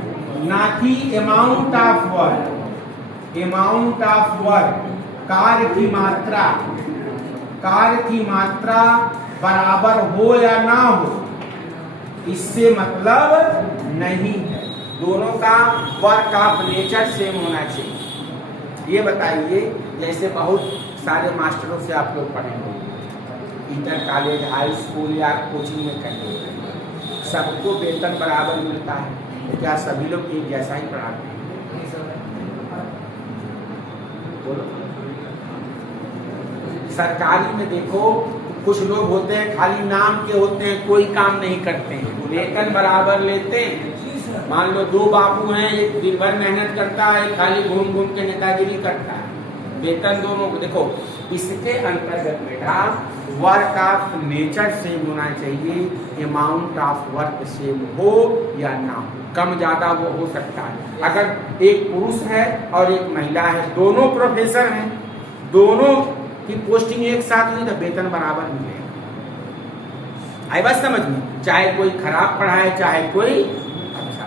ना कि amount of work. Amount of work कार्य की मात्रा बराबर हो या ना हो, इससे मतलब नहीं है। दोनों का वर्क ऑफ नेचर सेम होना चाहिए। ये बताइए, जैसे बहुत सारे मास्टरों से आप लोग पढ़ेंगे, इंटर कॉलेज हाई स्कूल या कोचिंग में कहेंगे, सबको वेतन बराबर मिलता है, तो क्या सभी लोग एक जैसा ही पढ़ाते हैं? बोलो। सरकारी में देखो, कुछ लोग होते हैं खाली नाम के होते हैं, कोई काम नहीं करते हैं, वेतन बराबर लेते हैं। मान लो 2 बाबू हैं, एक दिन भर मेहनत करता है, खाली घूम घूम के नेतागिरी करता है, वेतन दोनों को देखो। इसके अंतर्गत बेटा वर्क ऑफ नेचर सेम होना चाहिए, अमाउंट ऑफ वर्क सेम हो या ना हो, कम ज्यादा वो हो सकता है। अगर एक पुरुष है और एक महिला है, दोनों प्रोफेसर हैं, दोनों की पोस्टिंग एक साथ हुई तो वेतन बराबर मिलेगा। आई बात समझ में? चाहे कोई खराब पढ़ाए चाहे कोई अच्छा।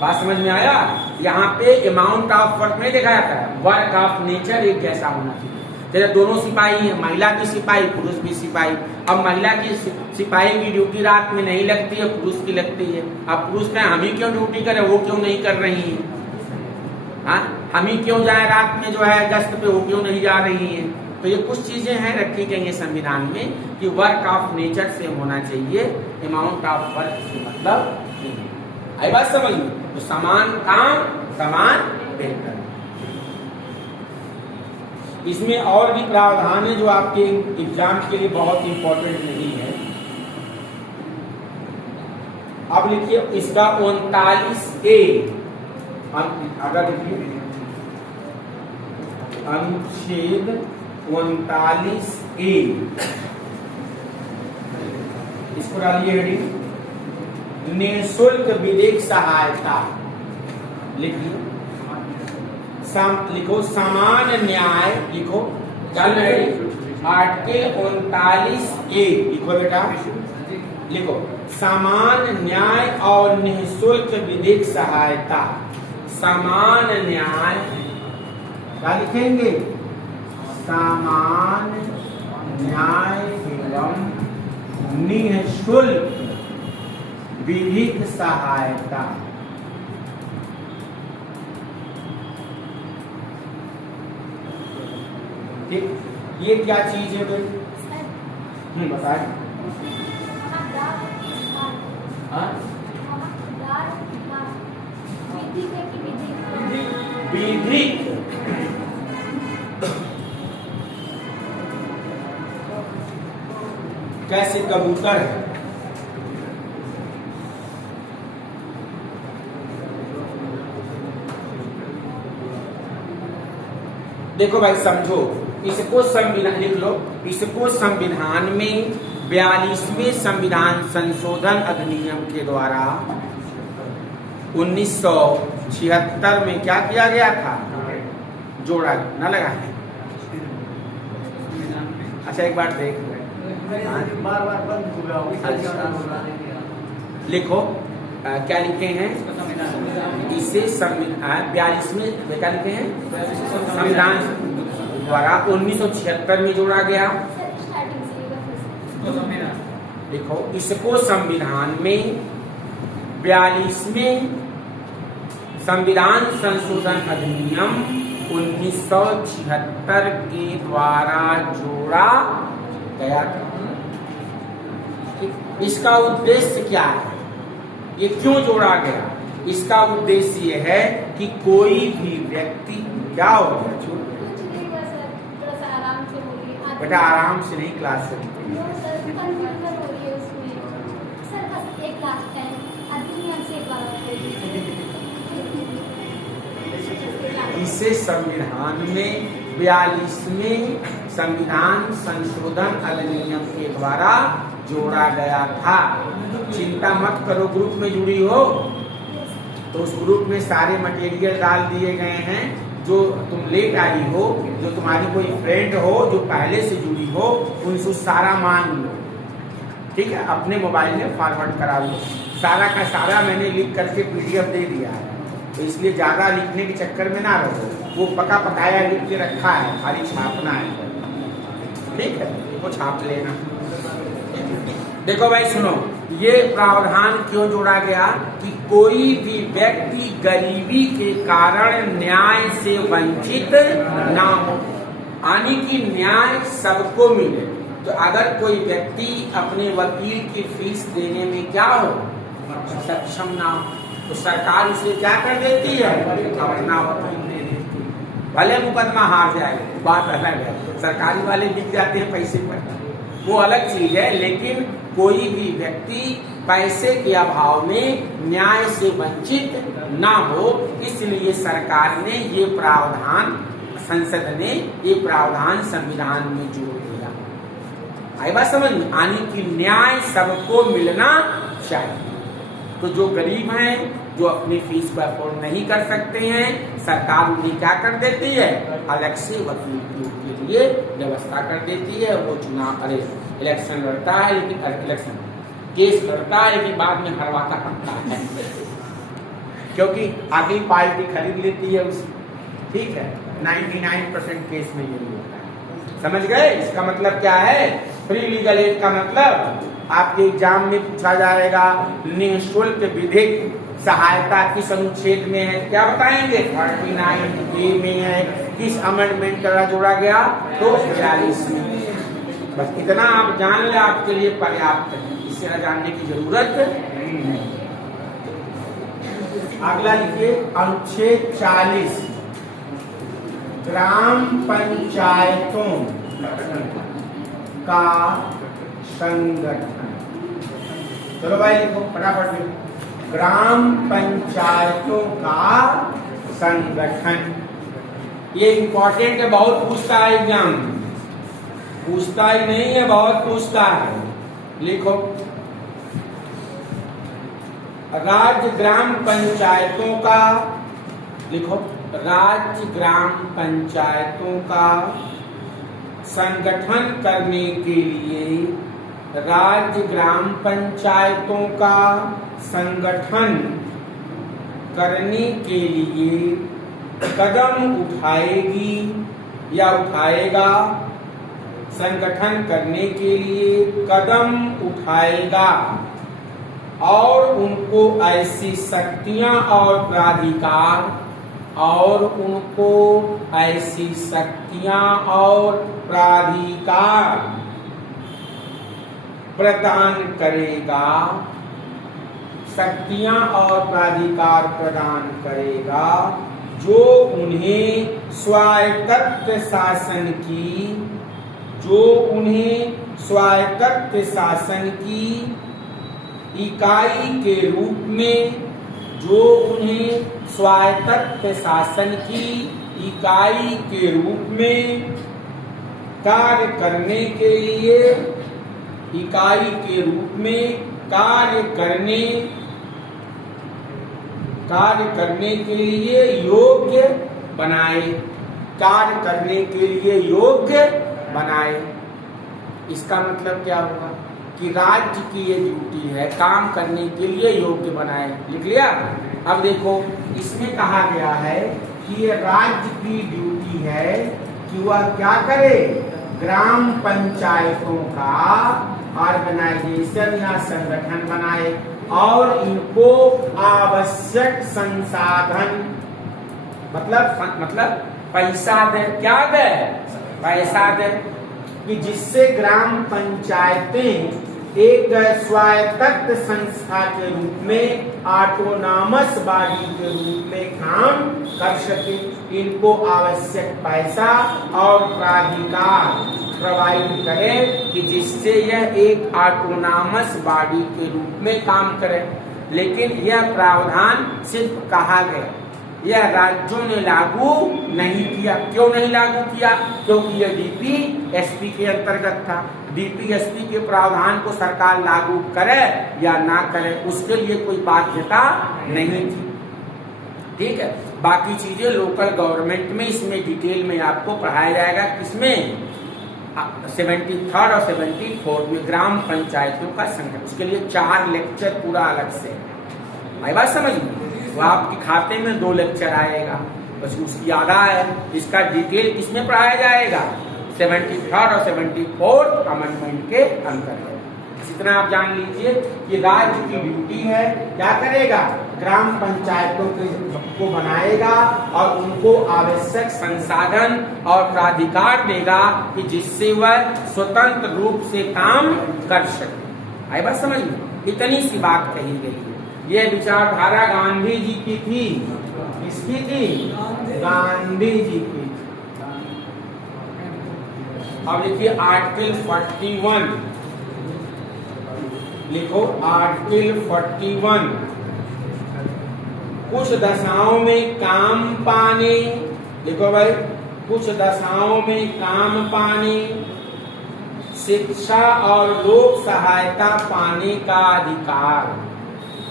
बात समझ में आया? यहाँ पे अमाउंट ऑफ वर्क नहीं देखा जाता है, वर्क ऑफ नेचर एक जैसा होना चाहिए। जैसे दोनों सिपाही हैं, महिला भी सिपाही पुरुष भी सिपाही। अब महिला की सिपाही की ड्यूटी रात में नहीं लगती है, पुरुष की लगती है। अब पुरुष कहें हम ही क्यों ड्यूटी करें, वो क्यों नहीं कर रही है? हाँ, हम ही क्यों जाए रात में जो है गश्त पे, वो क्यों नहीं जा रही है? तो ये कुछ चीजें हैं रखी गई है संविधान में कि वर्क ऑफ नेचर से होना चाहिए, अमाउंट ऑफ वर्क से मतलब नहीं। आई बात समझ में? तो समान काम समान वेतन। इसमें और भी प्रावधान है जो आपके एग्जाम के लिए बहुत इंपॉर्टेंट नहीं है। अब लिखिए इसका 39A, अगर लिखिए अनुच्छेद 39A, इसको डालिए हेडिंग निःशुल्क विधिक सहायता। लिखिए लिखो समान न्याय, लिखो चल आर्टिकल 39A लिखो बेटा, लिखो समान न्याय और निःशुल्क विधिक सहायता। समान न्याय क्या लिखेंगे? समान न्याय एवं निःशुल्क विधिक सहायता। ठीक, ये क्या चीज है भाई? बताए। हाँ? विधि। कैसे कबूतर है? देखो भाई समझो, इसको संविधान लिख लो, इसको संविधान में 42वें संविधान संशोधन अधिनियम के द्वारा 1976 में क्या किया गया था? जोड़ा ना लगा है। अच्छा एक बार देख बार बंद हो गया। लिखो क्या लिखे हैं? इसे संविधान 42वें क्या लिखे हैं? संविधान द्वारा 1976 में जोड़ा गया। देखो इसको संविधान में 42वें संविधान संशोधन अधिनियम 1976 के द्वारा जोड़ा गया था। इसका उद्देश्य क्या है? ये क्यों जोड़ा गया? इसका उद्देश्य ये है कि कोई भी व्यक्ति क्या हो गया? बेटा आराम से नहीं, क्लास से इसे संविधान में 42वें संविधान संशोधन अधिनियम के द्वारा जोड़ा गया था। चिंता मत करो, ग्रुप में जुड़ी हो तो उस ग्रुप में सारे मटेरियल डाल दिए गए हैं। जो तुम लेट आई हो, जो तुम्हारी कोई फ्रेंड हो जो पहले से जुड़ी हो, उनसे सारा मांग लो, ठीक है? अपने मोबाइल में फॉरवर्ड करा लो। सारा का सारा मैंने लिख करके PDF दे दिया है, तो इसलिए ज्यादा लिखने के चक्कर में ना रहो। वो पका पकाया लिख के रखा है, खाली छापना है, ठीक है? वो छाप लेना। देखो भाई सुनो, ये प्रावधान क्यों जोड़ा गया कि कोई भी व्यक्ति गरीबी के कारण न्याय से वंचित ना हो, यानी कि न्याय सबको मिले। तो अगर कोई व्यक्ति अपने वकील की फीस देने में क्या हो, सक्षम ना हो, तो सरकार उसे क्या कर देती है? अपना वकील दे देती है। भले मुकदमा हार जाए, बात अलग है, सरकारी वाले बिक जाते हैं पैसे पर, वो अलग चीज है। लेकिन कोई भी व्यक्ति पैसे के अभाव में न्याय से वंचित ना हो, इसलिए सरकार ने ये प्रावधान, संसद ने ये प्रावधान संविधान में जोड़ दिया। आई बात समझ में? यानी कि न्याय सबको मिलना चाहिए। तो जो गरीब हैं, जो अपनी फीस को अफोर्ड नहीं कर सकते हैं, सरकार उन्हें क्या कर देती है? अलग से वकील के लिए व्यवस्था कर देती है। वो चुनाव इलेक्शन लड़ता है, लेकिन इलेक्शन केस लड़ता है, लेकिन बाद में हरवाता पड़ता है क्योंकि अगली पार्टी खरीद लेती है उसे, ठीक है? 99% केस में यही होता है। समझ गए? इसका मतलब क्या है? फ्री लीगल एड का मतलब आपके एग्जाम में पूछा जाएगा, निःशुल्क विधिक सहायता किस अनुच्छेद में है? क्या बताएंगे? 39A में है। किस अमेंडमेंट द्वारा जोड़ा गया? तो 42 में। बस इतना आप जान ले, आपके लिए पर्याप्त है, इससे जानने की जरूरत नहीं। अगला लिखिए अनुच्छेद 40, ग्राम पंचायतों का संगठन। चलो भाई लिखो फटाफट लिखो, ग्राम पंचायतों का संगठन। ये इंपॉर्टेंट है, बहुत पूछता है एग्जाम, पूछता ही नहीं है, बहुत पूछता है। लिखो राज्य ग्राम पंचायतों का, लिखो राज्य ग्राम पंचायतों का संगठन करने के लिए, राज्य ग्राम पंचायतों का संगठन करने के लिए कदम उठाएगी या उठाएगा, संगठन करने के लिए कदम उठाएगा और उनको ऐसी शक्तियां और प्राधिकार और उनको ऐसी शक्तियां और प्राधिकार प्रदान करेगा, शक्तियां और प्राधिकार प्रदान करेगा जो उन्हें स्वायत्त शासन की, जो उन्हें स्वायत्त शासन की इकाई के रूप में, जो उन्हें स्वायत्त शासन की इकाई के रूप में कार्य करने के लिए, इकाई के रूप में कार्य करने के लिए योग्य बनाए, कार्य करने के लिए योग्य बनाए। इसका मतलब क्या होगा कि राज्य की ये ड्यूटी है, काम करने के लिए योग्य बनाए। लिख लिया। अब देखो इसमें कहा गया है कि ये राज्य की ड्यूटी है कि वह क्या करे, ग्राम पंचायतों का ऑर्गेनाइजेशन या संगठन बनाए और इनको आवश्यक संसाधन मतलब पैसा दे। क्या दे? पैसा दे, कि जिससे ग्राम पंचायतें एक स्वायत्त संस्था के रूप में, ऑटोनॉमस बॉडी के रूप में काम कर सके। इनको आवश्यक पैसा और प्राधिकार प्रोवाइड करे कि जिससे यह एक ऑटोनॉमस बॉडी के रूप में काम करे। लेकिन यह प्रावधान सिर्फ कहा गया, यह राज्यों ने लागू नहीं किया। क्यों नहीं लागू किया? क्योंकि यह डीपीएसपी के अंतर्गत था। डीपीएसपी के प्रावधान को सरकार लागू करे या ना करे, उसके लिए कोई बाध्यता नहीं थी। ठीक है, बाकी चीजें लोकल गवर्नमेंट में इसमें डिटेल में आपको पढ़ाया जाएगा। किसमें? 73 और 74 में ग्राम पंचायतों का संगठन। उसके लिए 4 लेक्चर पूरा अलग से। आई बात समझ में? वो आपके खाते में 2 लेक्चर आएगा, बस उसकी आधा है। इसका डिटेल किसमें पढ़ाया जाएगा? 73 और 74 अमेंडमेंट के अंतर्गत। इतना आप जान लीजिए कि राज्य की ड्यूटी है, क्या करेगा, ग्राम पंचायतों को बनाएगा और उनको आवश्यक संसाधन और प्राधिकार देगा कि जिससे वह स्वतंत्र रूप से काम कर सके। आई बात समझ में? इतनी सी बात कही गई है। ये विचारधारा गांधी जी की थी। किसकी थी? गांधी जी की। अब देखिए आर्टिकल 41 लिखो। आर्टिकल 41 कुछ दशाओं में काम पाने, लिखो भाई, कुछ दशाओं में काम पाने, शिक्षा और लोक सहायता पाने का अधिकार।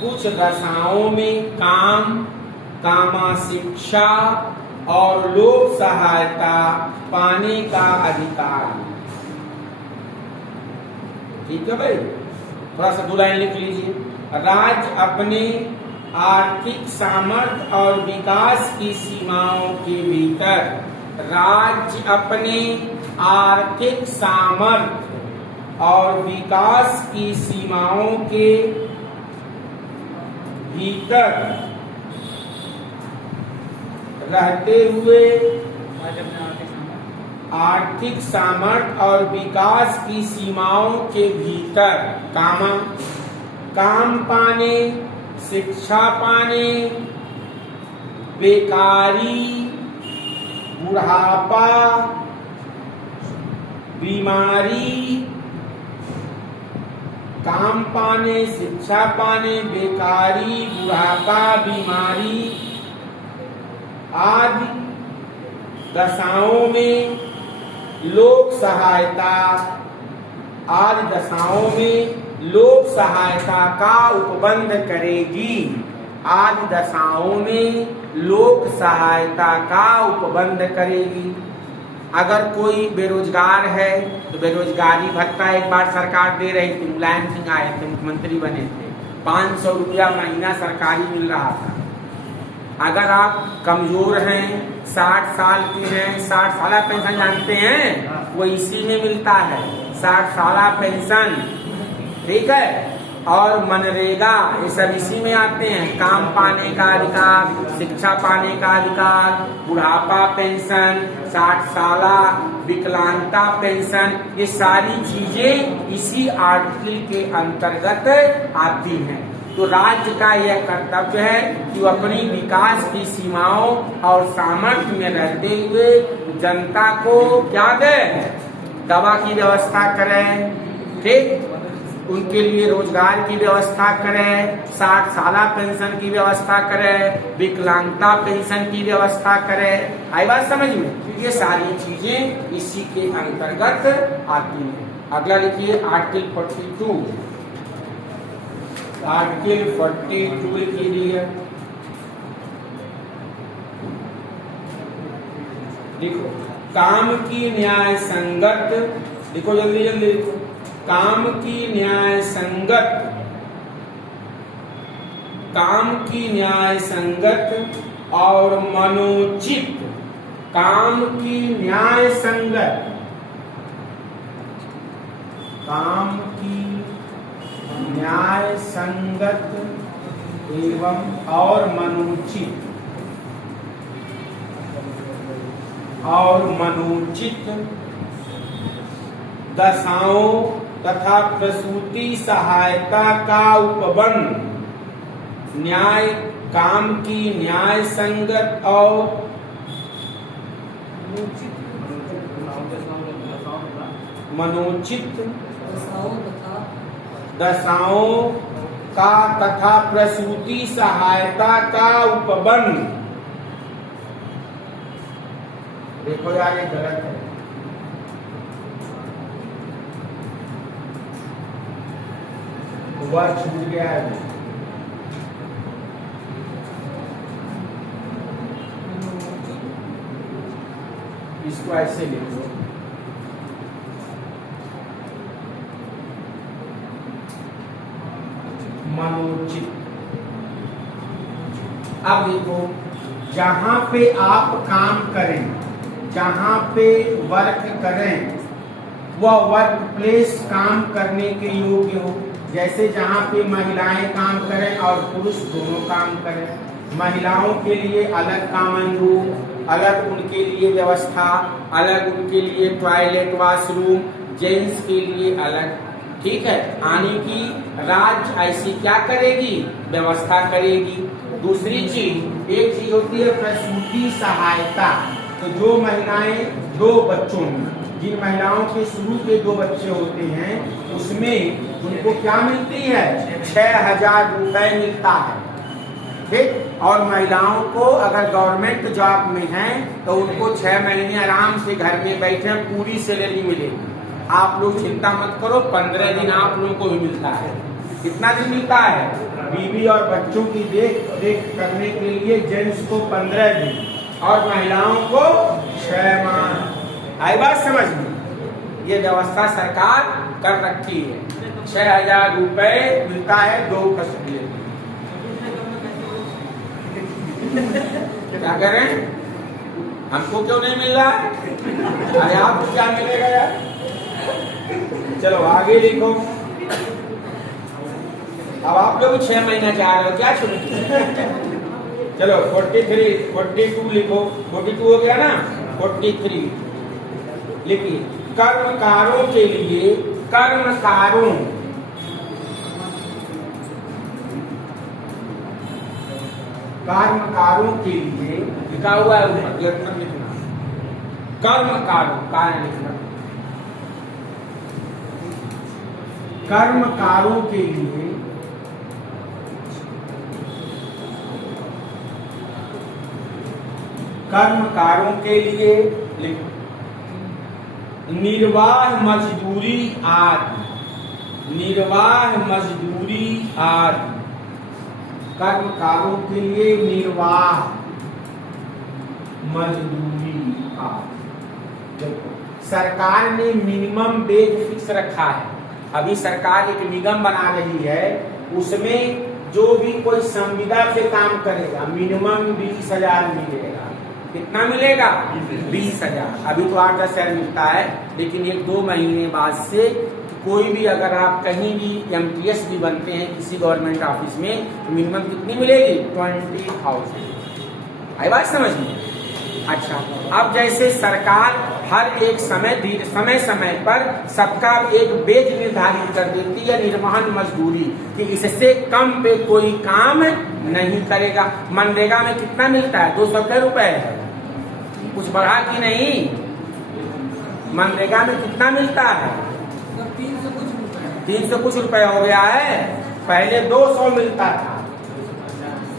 कुछ दशाओं में काम, शिक्षा और लोक सहायता पाने का अधिकार। ठीक है भाई, थोड़ा सा 2 लाइन लिख लीजिए। राज्य अपने आर्थिक सामर्थ्य और विकास की सीमाओं के भीतर, राज्य अपने आर्थिक सामर्थ्य और विकास की सीमाओं के भीतर रहते हुए आर्थिक सामर्थ्य और विकास की सीमाओं के भीतर काम पाने, शिक्षा पाने, बेकारी, बुढ़ापा, बीमारी, काम पाने, शिक्षा पाने, बेकारी, बुढ़ापा, बीमारी आदि दशाओं में लोक सहायता, आदि दशाओं में लोक सहायता का उपबंध करेगी। आदि दशाओं में लोक सहायता का उपबंध करेगी। अगर कोई बेरोजगार है तो बेरोजगारी भत्ता एक बार सरकार दे रही थी। मुलायम सिंह आए थे, मुख्यमंत्री बने थे, 500 रुपया महीना सरकारी मिल रहा था। अगर आप कमजोर हैं, 60 साल के हैं, 60 साल पेंशन जानते हैं, वो इसी में मिलता है, 60 साल पेंशन। ठीक है, और मनरेगा, ये सब इसी में आते हैं। काम पाने का अधिकार, शिक्षा पाने का अधिकार, बुढ़ापा पेंशन, 60 साला विकलांगता पेंशन, ये सारी चीजें इसी आर्टिकल के अंतर्गत आती हैं। तो राज्य का यह कर्तव्य है कि वो अपनी विकास की सीमाओं और सामर्थ्य में रहते हुए जनता को क्या दे, दवा की व्यवस्था करें, ठीक, उनके लिए रोजगार की व्यवस्था करें, 60 साला पेंशन की व्यवस्था करें, विकलांगता पेंशन की व्यवस्था करें। आई बात समझ में? ये सारी चीजें इसी के अंतर्गत आती हैं। अगला लिखिए आर्टिकल 42। आर्टिकल 42 लिखिए, देखो काम की न्याय संगत, देखो जल्दी जल्दी देखो, काम की न्याय संगत, काम की न्याय संगत और मनोचित, काम की न्याय संगत, काम की न्याय संगत एवं और मनोचित दशाओं तथा प्रसूति सहायता का उपबंध, न्याय, काम की न्याय संगत और मनोचित दशाओं का तथा प्रसूति सहायता का उपबंध। देखो यार ये गलत है, वह छूट गया है। इसको ऐसे लिखो, मनोचित। अब देखो जहां पे आप काम करें, जहां पे वर्क करें, वह वर्क प्लेस काम करने के योग्य हो। जैसे जहां पे महिलाएं काम करें और पुरुष दोनों काम करें, महिलाओं के लिए अलग कॉमन रूम, अलग उनके लिए व्यवस्था, अलग उनके लिए टॉयलेट वॉशरूम, जेंट्स के लिए अलग, ठीक है, आने की राज्य ऐसी क्या करेगी, व्यवस्था करेगी। दूसरी चीज, एक चीज होती है प्रसूति सहायता। तो जो महिलाएं दो बच्चों में, जिन महिलाओं के शुरू के 2 बच्चे होते हैं, उसमें उनको क्या मिलती है, 6000 रुपए मिलता है, ठीक। और महिलाओं को अगर गवर्नमेंट जॉब में है तो उनको 6 महीने आराम से घर में बैठे पूरी सैलरी मिलेगी। आप लोग चिंता मत करो, 15 दिन आप लोगों को भी मिलता है। कितना दिन मिलता है? बीवी और बच्चों की देख रेख करने के लिए जेंट्स को 15 दिन और महिलाओं को 6 माह। आई बात समझ में? ये व्यवस्था सरकार कर रखी है। 6000 रुपए मिलता है 2 कस्टडी। क्या करें, हमको क्यों नहीं मिल रहा है? अरे आपको क्या मिलेगा यार? चलो आगे लिखो। अब आप लोग 6 महीना चाह रहे हो, क्या छोड़ेंगे? चलो 43, 42 लिखो। 42 हो गया ना, 43 लिखिए। कर्मकारों के लिए, कर्मकारों के लिए लिखा हुआ है ऊपर, लिखना कर्मकारों, कारण लिखना। कर्मकारों के लिए लिखो निर्वाह मजदूरी आदि, निर्वाह मजदूरी आदि। कर्मकारों के लिए निर्वाह मजदूरी आदि। देखो सरकार ने मिनिमम वेज फिक्स रखा है। अभी सरकार एक निगम बना रही है, उसमें जो भी कोई संविदा पे काम करेगा मिनिमम 20,000 मिलेगा। कितना मिलेगा? 20,000। अभी तो 8-10 हज़ार मिलता है, लेकिन 1-2 महीने बाद से कोई भी अगर आप कहीं भी MTS भी बनते हैं किसी गवर्नमेंट ऑफिस में तो मिनिमम कितनी मिलेगी? 20,000। आई बात समझ में? अच्छा, अब जैसे सरकार हर एक समय समय पर सबका एक वेज निर्धारित कर देती है निर्वहन मजदूरी कि इससे कम पे कोई काम नहीं करेगा। मनरेगा में कितना मिलता है? 200 रुपए है। कुछ बढ़ा कि नहीं? मनरेगा में कितना मिलता है? 300 कुछ रुपए हो गया है। पहले 200 मिलता था।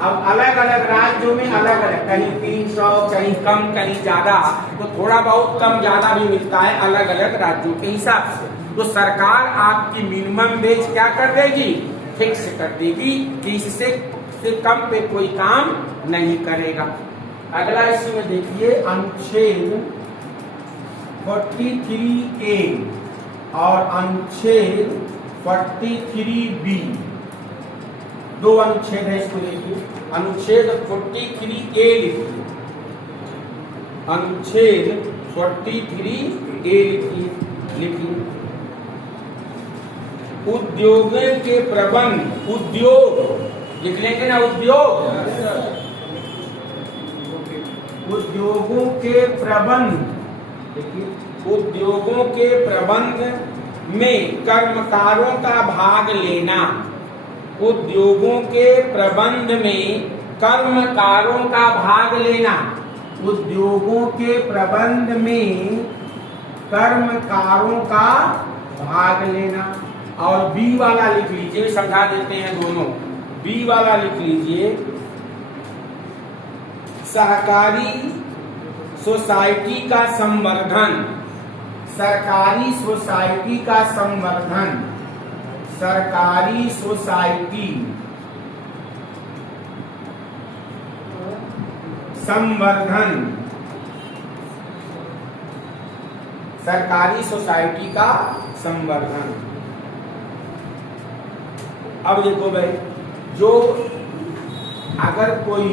अब अलग अलग राज्यों में अलग अलग, कहीं 300, कहीं कम, कहीं ज्यादा, तो थोड़ा बहुत कम ज्यादा भी मिलता है अलग अलग राज्यों के हिसाब से। तो सरकार आपकी मिनिमम वेज क्या कर देगी? फिक्स कर देगी कि इससे कम पे कोई काम नहीं करेगा। अगला इसमें देखिए अनुच्छेद 43A और अनुच्छेद 43B, दो अनुच्छेद है, इसको देखिए। अनुच्छेद 43A लिखिए, अनुच्छेद 43A लिखिए। उद्योगों के प्रबंध, उद्योग लिख लेंगे ना? उद्योगों के प्रबंध, देखिए, उद्योगों के प्रबंध में कर्मकारों का भाग लेना। उद्योगों के प्रबंध में कर्मकारों का भाग लेना। उद्योगों के प्रबंध में कर्मकारों का भाग लेना। और बी वाला लिख लीजिए, समझा देते हैं दोनों। बी वाला लिख लीजिए, सहकारी सोसाइटी का संवर्धन। सरकारी सोसाइटी का संवर्धन। सरकारी सोसाइटी संवर्धन। सरकारी सोसाइटी का संवर्धन। अब देखो भाई, जो अगर कोई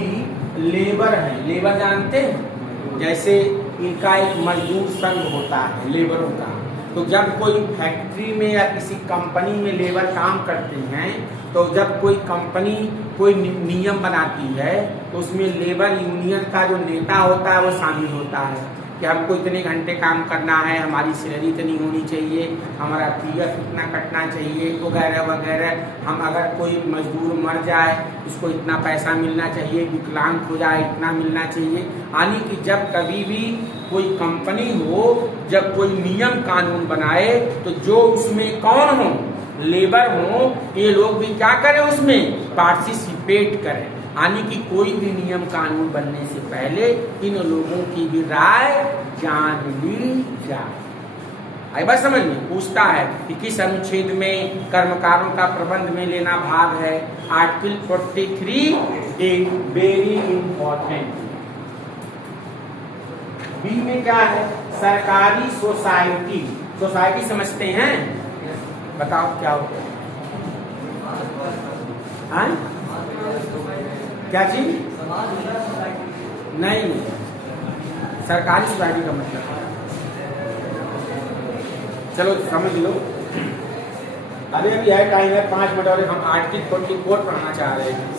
लेबर है, लेबर जानते हैं, जैसे इनका एक मजदूर संघ होता है लेबरों का, तो जब कोई फैक्ट्री में या किसी कंपनी में लेबर काम करते हैं तो जब कोई कंपनी कोई नियम बनाती है तो उसमें लेबर यूनियन का जो नेता होता है वो शामिल होता है कि हमको इतने घंटे काम करना है, हमारी सैलरी इतनी होनी चाहिए, हमारा PF इतना कटना चाहिए, वगैरह वगैरह। हम अगर कोई मजदूर मर जाए उसको इतना पैसा मिलना चाहिए, विकलांग हो जाए इतना मिलना चाहिए। यानी कि जब कभी भी कोई कंपनी हो, जब कोई नियम कानून बनाए तो जो उसमें कौन हो, लेबर हो, ये लोग भी क्या करें, उसमें पार्टिसिपेट करें। यानी कि कोई भी नियम कानून बनने से पहले इन लोगों की भी राय जान ली जाए। आई बात समझ में? पूछता है कि किस अनुच्छेद में कर्मकारों का प्रबंध में लेना भाग है। Article 43 is very important. B में क्या है? सरकारी सोसाइटी। सोसाइटी समझते हैं? बताओ क्या होता है? क्या चीज? नहीं, सरकारी सोसाइटी का मतलब, चलो समझ लो। अभी है टाइम है 5 मिनट और हम आर्टिकल 44 पढ़ना चाह रहे हैं।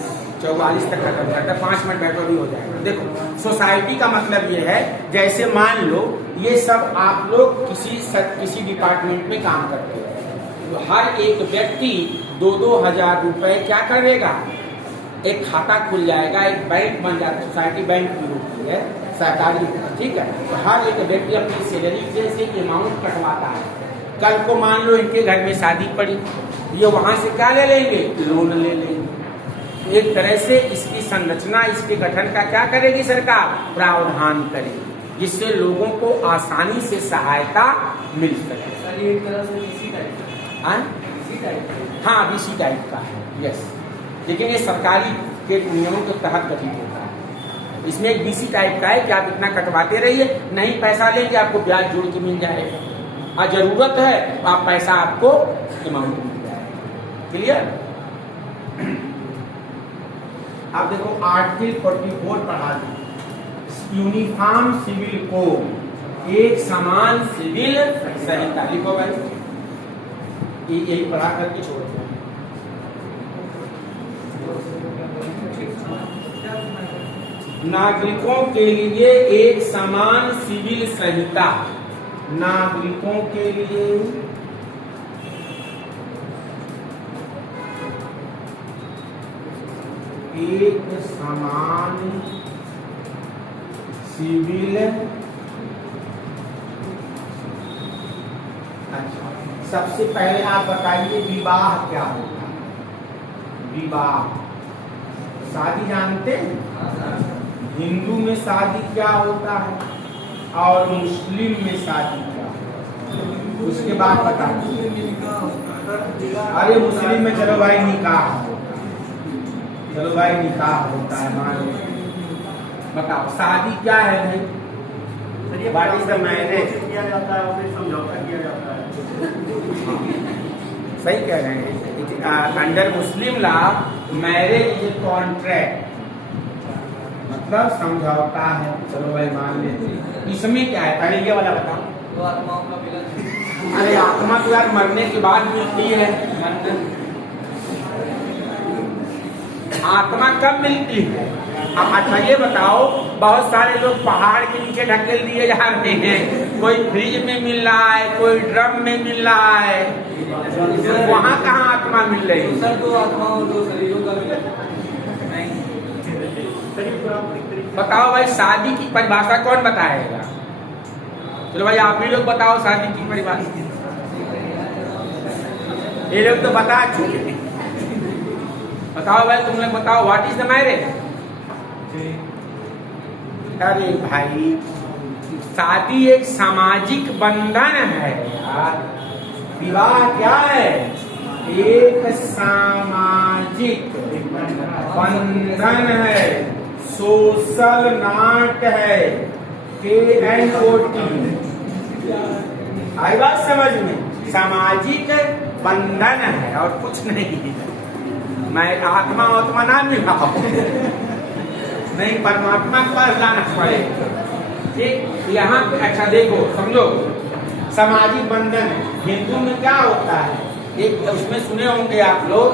44 तक खत्म करता है, 5 मिनट बैठो भी हो जाएगा। देखो, सोसाइटी का मतलब ये है, जैसे मान लो ये सब आप लोग किसी डिपार्टमेंट में काम करते हैं तो हर एक व्यक्ति 2-2 हजार रुपए क्या करेगा, एक खाता खुल जाएगा, एक बैंक बन जाता है। सोसाइटी बैंक भी होती है सरकारी, ठीक है। तो हर एक व्यक्ति अपनी सैलरी से अमाउंट कटवाता है। कल को मान लो इनके घर में शादी पड़ी, ये वहां से क्या ले लेंगे, लोन ले लेंगे। एक तरह से इसकी संरचना, इसके गठन का क्या करेगी सरकार, प्रावधान करेगी, जिससे लोगों को आसानी से सहायता मिल सके। एक तरह से इसी टाइप हाँ, बीसी टाइप का है, यस। लेकिन ये सरकारी के नियमों के तहत गठित होता है। इसमें एक बीसी टाइप का है कि आप इतना कटवाते रहिए, नहीं पैसा लेंगे आपको ब्याज जोड़ के मिल जाएगा, और जरूरत है आप पैसा आपको अमाउंट मिल जाएगा। क्लियर? अब देखो आर्टिकल 44 पढ़ा दी, यूनिफॉर्म सिविल कोड, एक समान सिविल संहिता। लिखो भाई, यही पढ़ा करके छोड़ दिया। नागरिकों के लिए एक समान सिविल संहिता, नागरिकों के लिए एक समान सिविल, अच्छा सबसे पहले आप बताइए विवाह क्या होता है? विवाह शादी जानते हैं? हिंदू में शादी क्या होता है और मुस्लिम में शादी क्या होता है? उसके बाद बताइए। अरे मुस्लिम में चलो भाई निकाह होता है, चलो भाई निकाह होता है, मान लो। बताओ शादी क्या है भाई? What is the marriage? किया जाता है, उसे समझौता किया जाता है। सही कह रहे हैं। Under Muslim law marriage is a contract, मतलब समझौता है। चलो भाई मान लेते। इसमें क्या है? पहले ये वाला बताओ। दो आत्माओं का मिलन। अरे आत्मा तो यार मरने के बाद मिलती है। आत्मा कब मिलती है? अब अच्छा ये बताओ, बहुत सारे लोग पहाड़ के नीचे ढकेल दिए जा रहे हैं, कोई फ्रिज में मिल रहा है, कोई ड्रम में मिल रहा है, वहाँ कहाँ आत्मा मिल रही है? सर दो आत्माओं दो शरीरों का मिलन। बताओ भाई शादी की परिभाषा कौन बताएगा? चलो भाई आप ही लोग बताओ शादी की परिभाषा। ये लोग तो बता चुके। बताओ भाई तुम लोग बताओ, व्हाट इज द मैरिज? अरे भाई शादी एक सामाजिक बंधन है यार। विवाह क्या है? एक सामाजिक बंधन है, सोशल नाट है, KNOT। आई बात समझ में? सामाजिक बंधन है और कुछ नहीं है। मैं आत्मा आत्मा ना मिला नहीं, परमात्मा के पास लाना पड़ेगा। ठीक, यहाँ पे अच्छा देखो समझो, सामाजिक बंधन हिंदू में क्या होता है? एक उसमें सुने होंगे आप लोग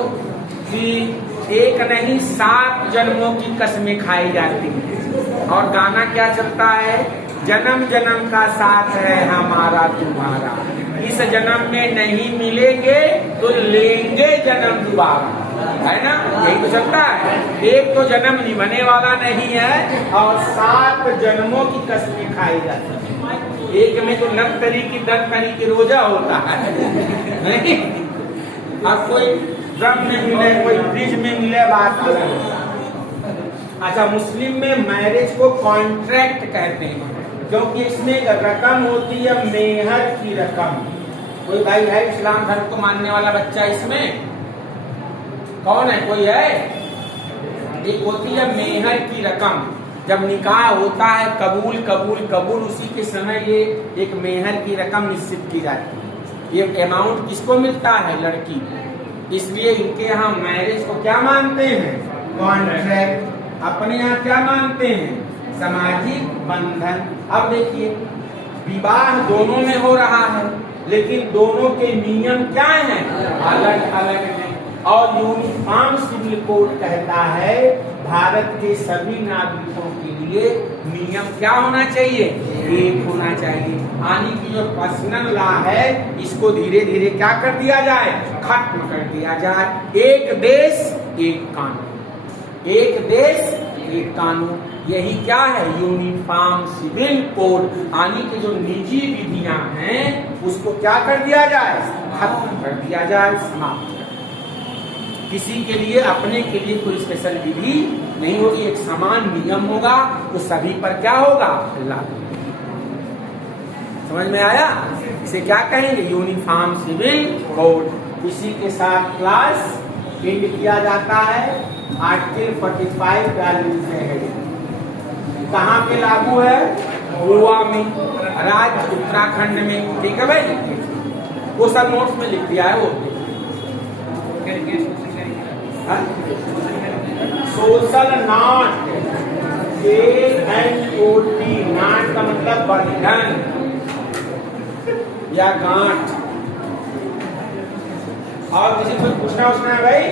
कि एक नहीं 7 जन्मों की कसमें खाई जाती है, और गाना क्या चलता है? जन्म जन्म का साथ है हमारा तुम्हारा, इस जन्म में नहीं मिलेंगे तो लेंगे जन्म दोबारा, है ना? यही तो चलता है। एक तो जन्म निभाने वाला नहीं है और 7 जन्मों की कसमें खाई जाती है। एक में तो 9 तरीके 10 तरीके रोजा होता है नहीं? और कोई ड्रम में मिले, कोई फ्रिज में मिले, बात अलग। अच्छा मुस्लिम में मैरिज को कॉन्ट्रैक्ट कहते हैं, क्योंकि इसमें एक रकम होती है, मेहर की रकम। कोई भाई है इस्लाम धर्म को मानने वाला बच्चा इसमें? कौन है? कोई है? एक होती है मेहर की रकम, जब निकाह होता है कबूल कबूल कबूल, उसी के समय ये एक मेहर की रकम निश्चित की जाती है। ये अमाउंट किसको मिलता है? लड़की को। इसलिए इनके यहाँ मैरिज को क्या मानते हैं? कॉन्ट्रैक्ट। अपने यहाँ क्या मानते हैं? सामाजिक बंधन। अब देखिए विवाह दोनों में हो रहा है, लेकिन दोनों के नियम क्या हैं? अलग अलग हैं। और यूनिफॉर्म सिविल कोड कहता है भारत के सभी नागरिकों के लिए नियम क्या होना चाहिए? एक होना चाहिए। यानी कि जो पर्सनल लॉ है इसको धीरे धीरे क्या कर दिया जाए? खत्म कर दिया जाए। एक देश एक कानून, एक देश एक कानून, यही क्या है? Uniform civil code. यानी कि जो निजी विधियां हैं उसको क्या कर दिया जाए? खत्म कर दिया जाए, समाप्त। किसी के लिए अपने के लिए कोई स्पेशल विधि नहीं होगी, एक समान नियम होगा, तो सभी पर क्या होगा? लागू। समझ में आया? इसे क्या कहेंगे? Uniform civil code. इसी के साथ क्लास एंड किया जाता है। आर्टिकल 45 वैल्यू से है। कहाँ पे लागू है? गोवा में, राज्य उत्तराखंड में। ठीक है भाई, वो सब नोट्स में लिख दिया है। वो सोशल नॉट, KNOT, नाट का मतलब बंधन या गांठ। और किसी को पूछना है भाई?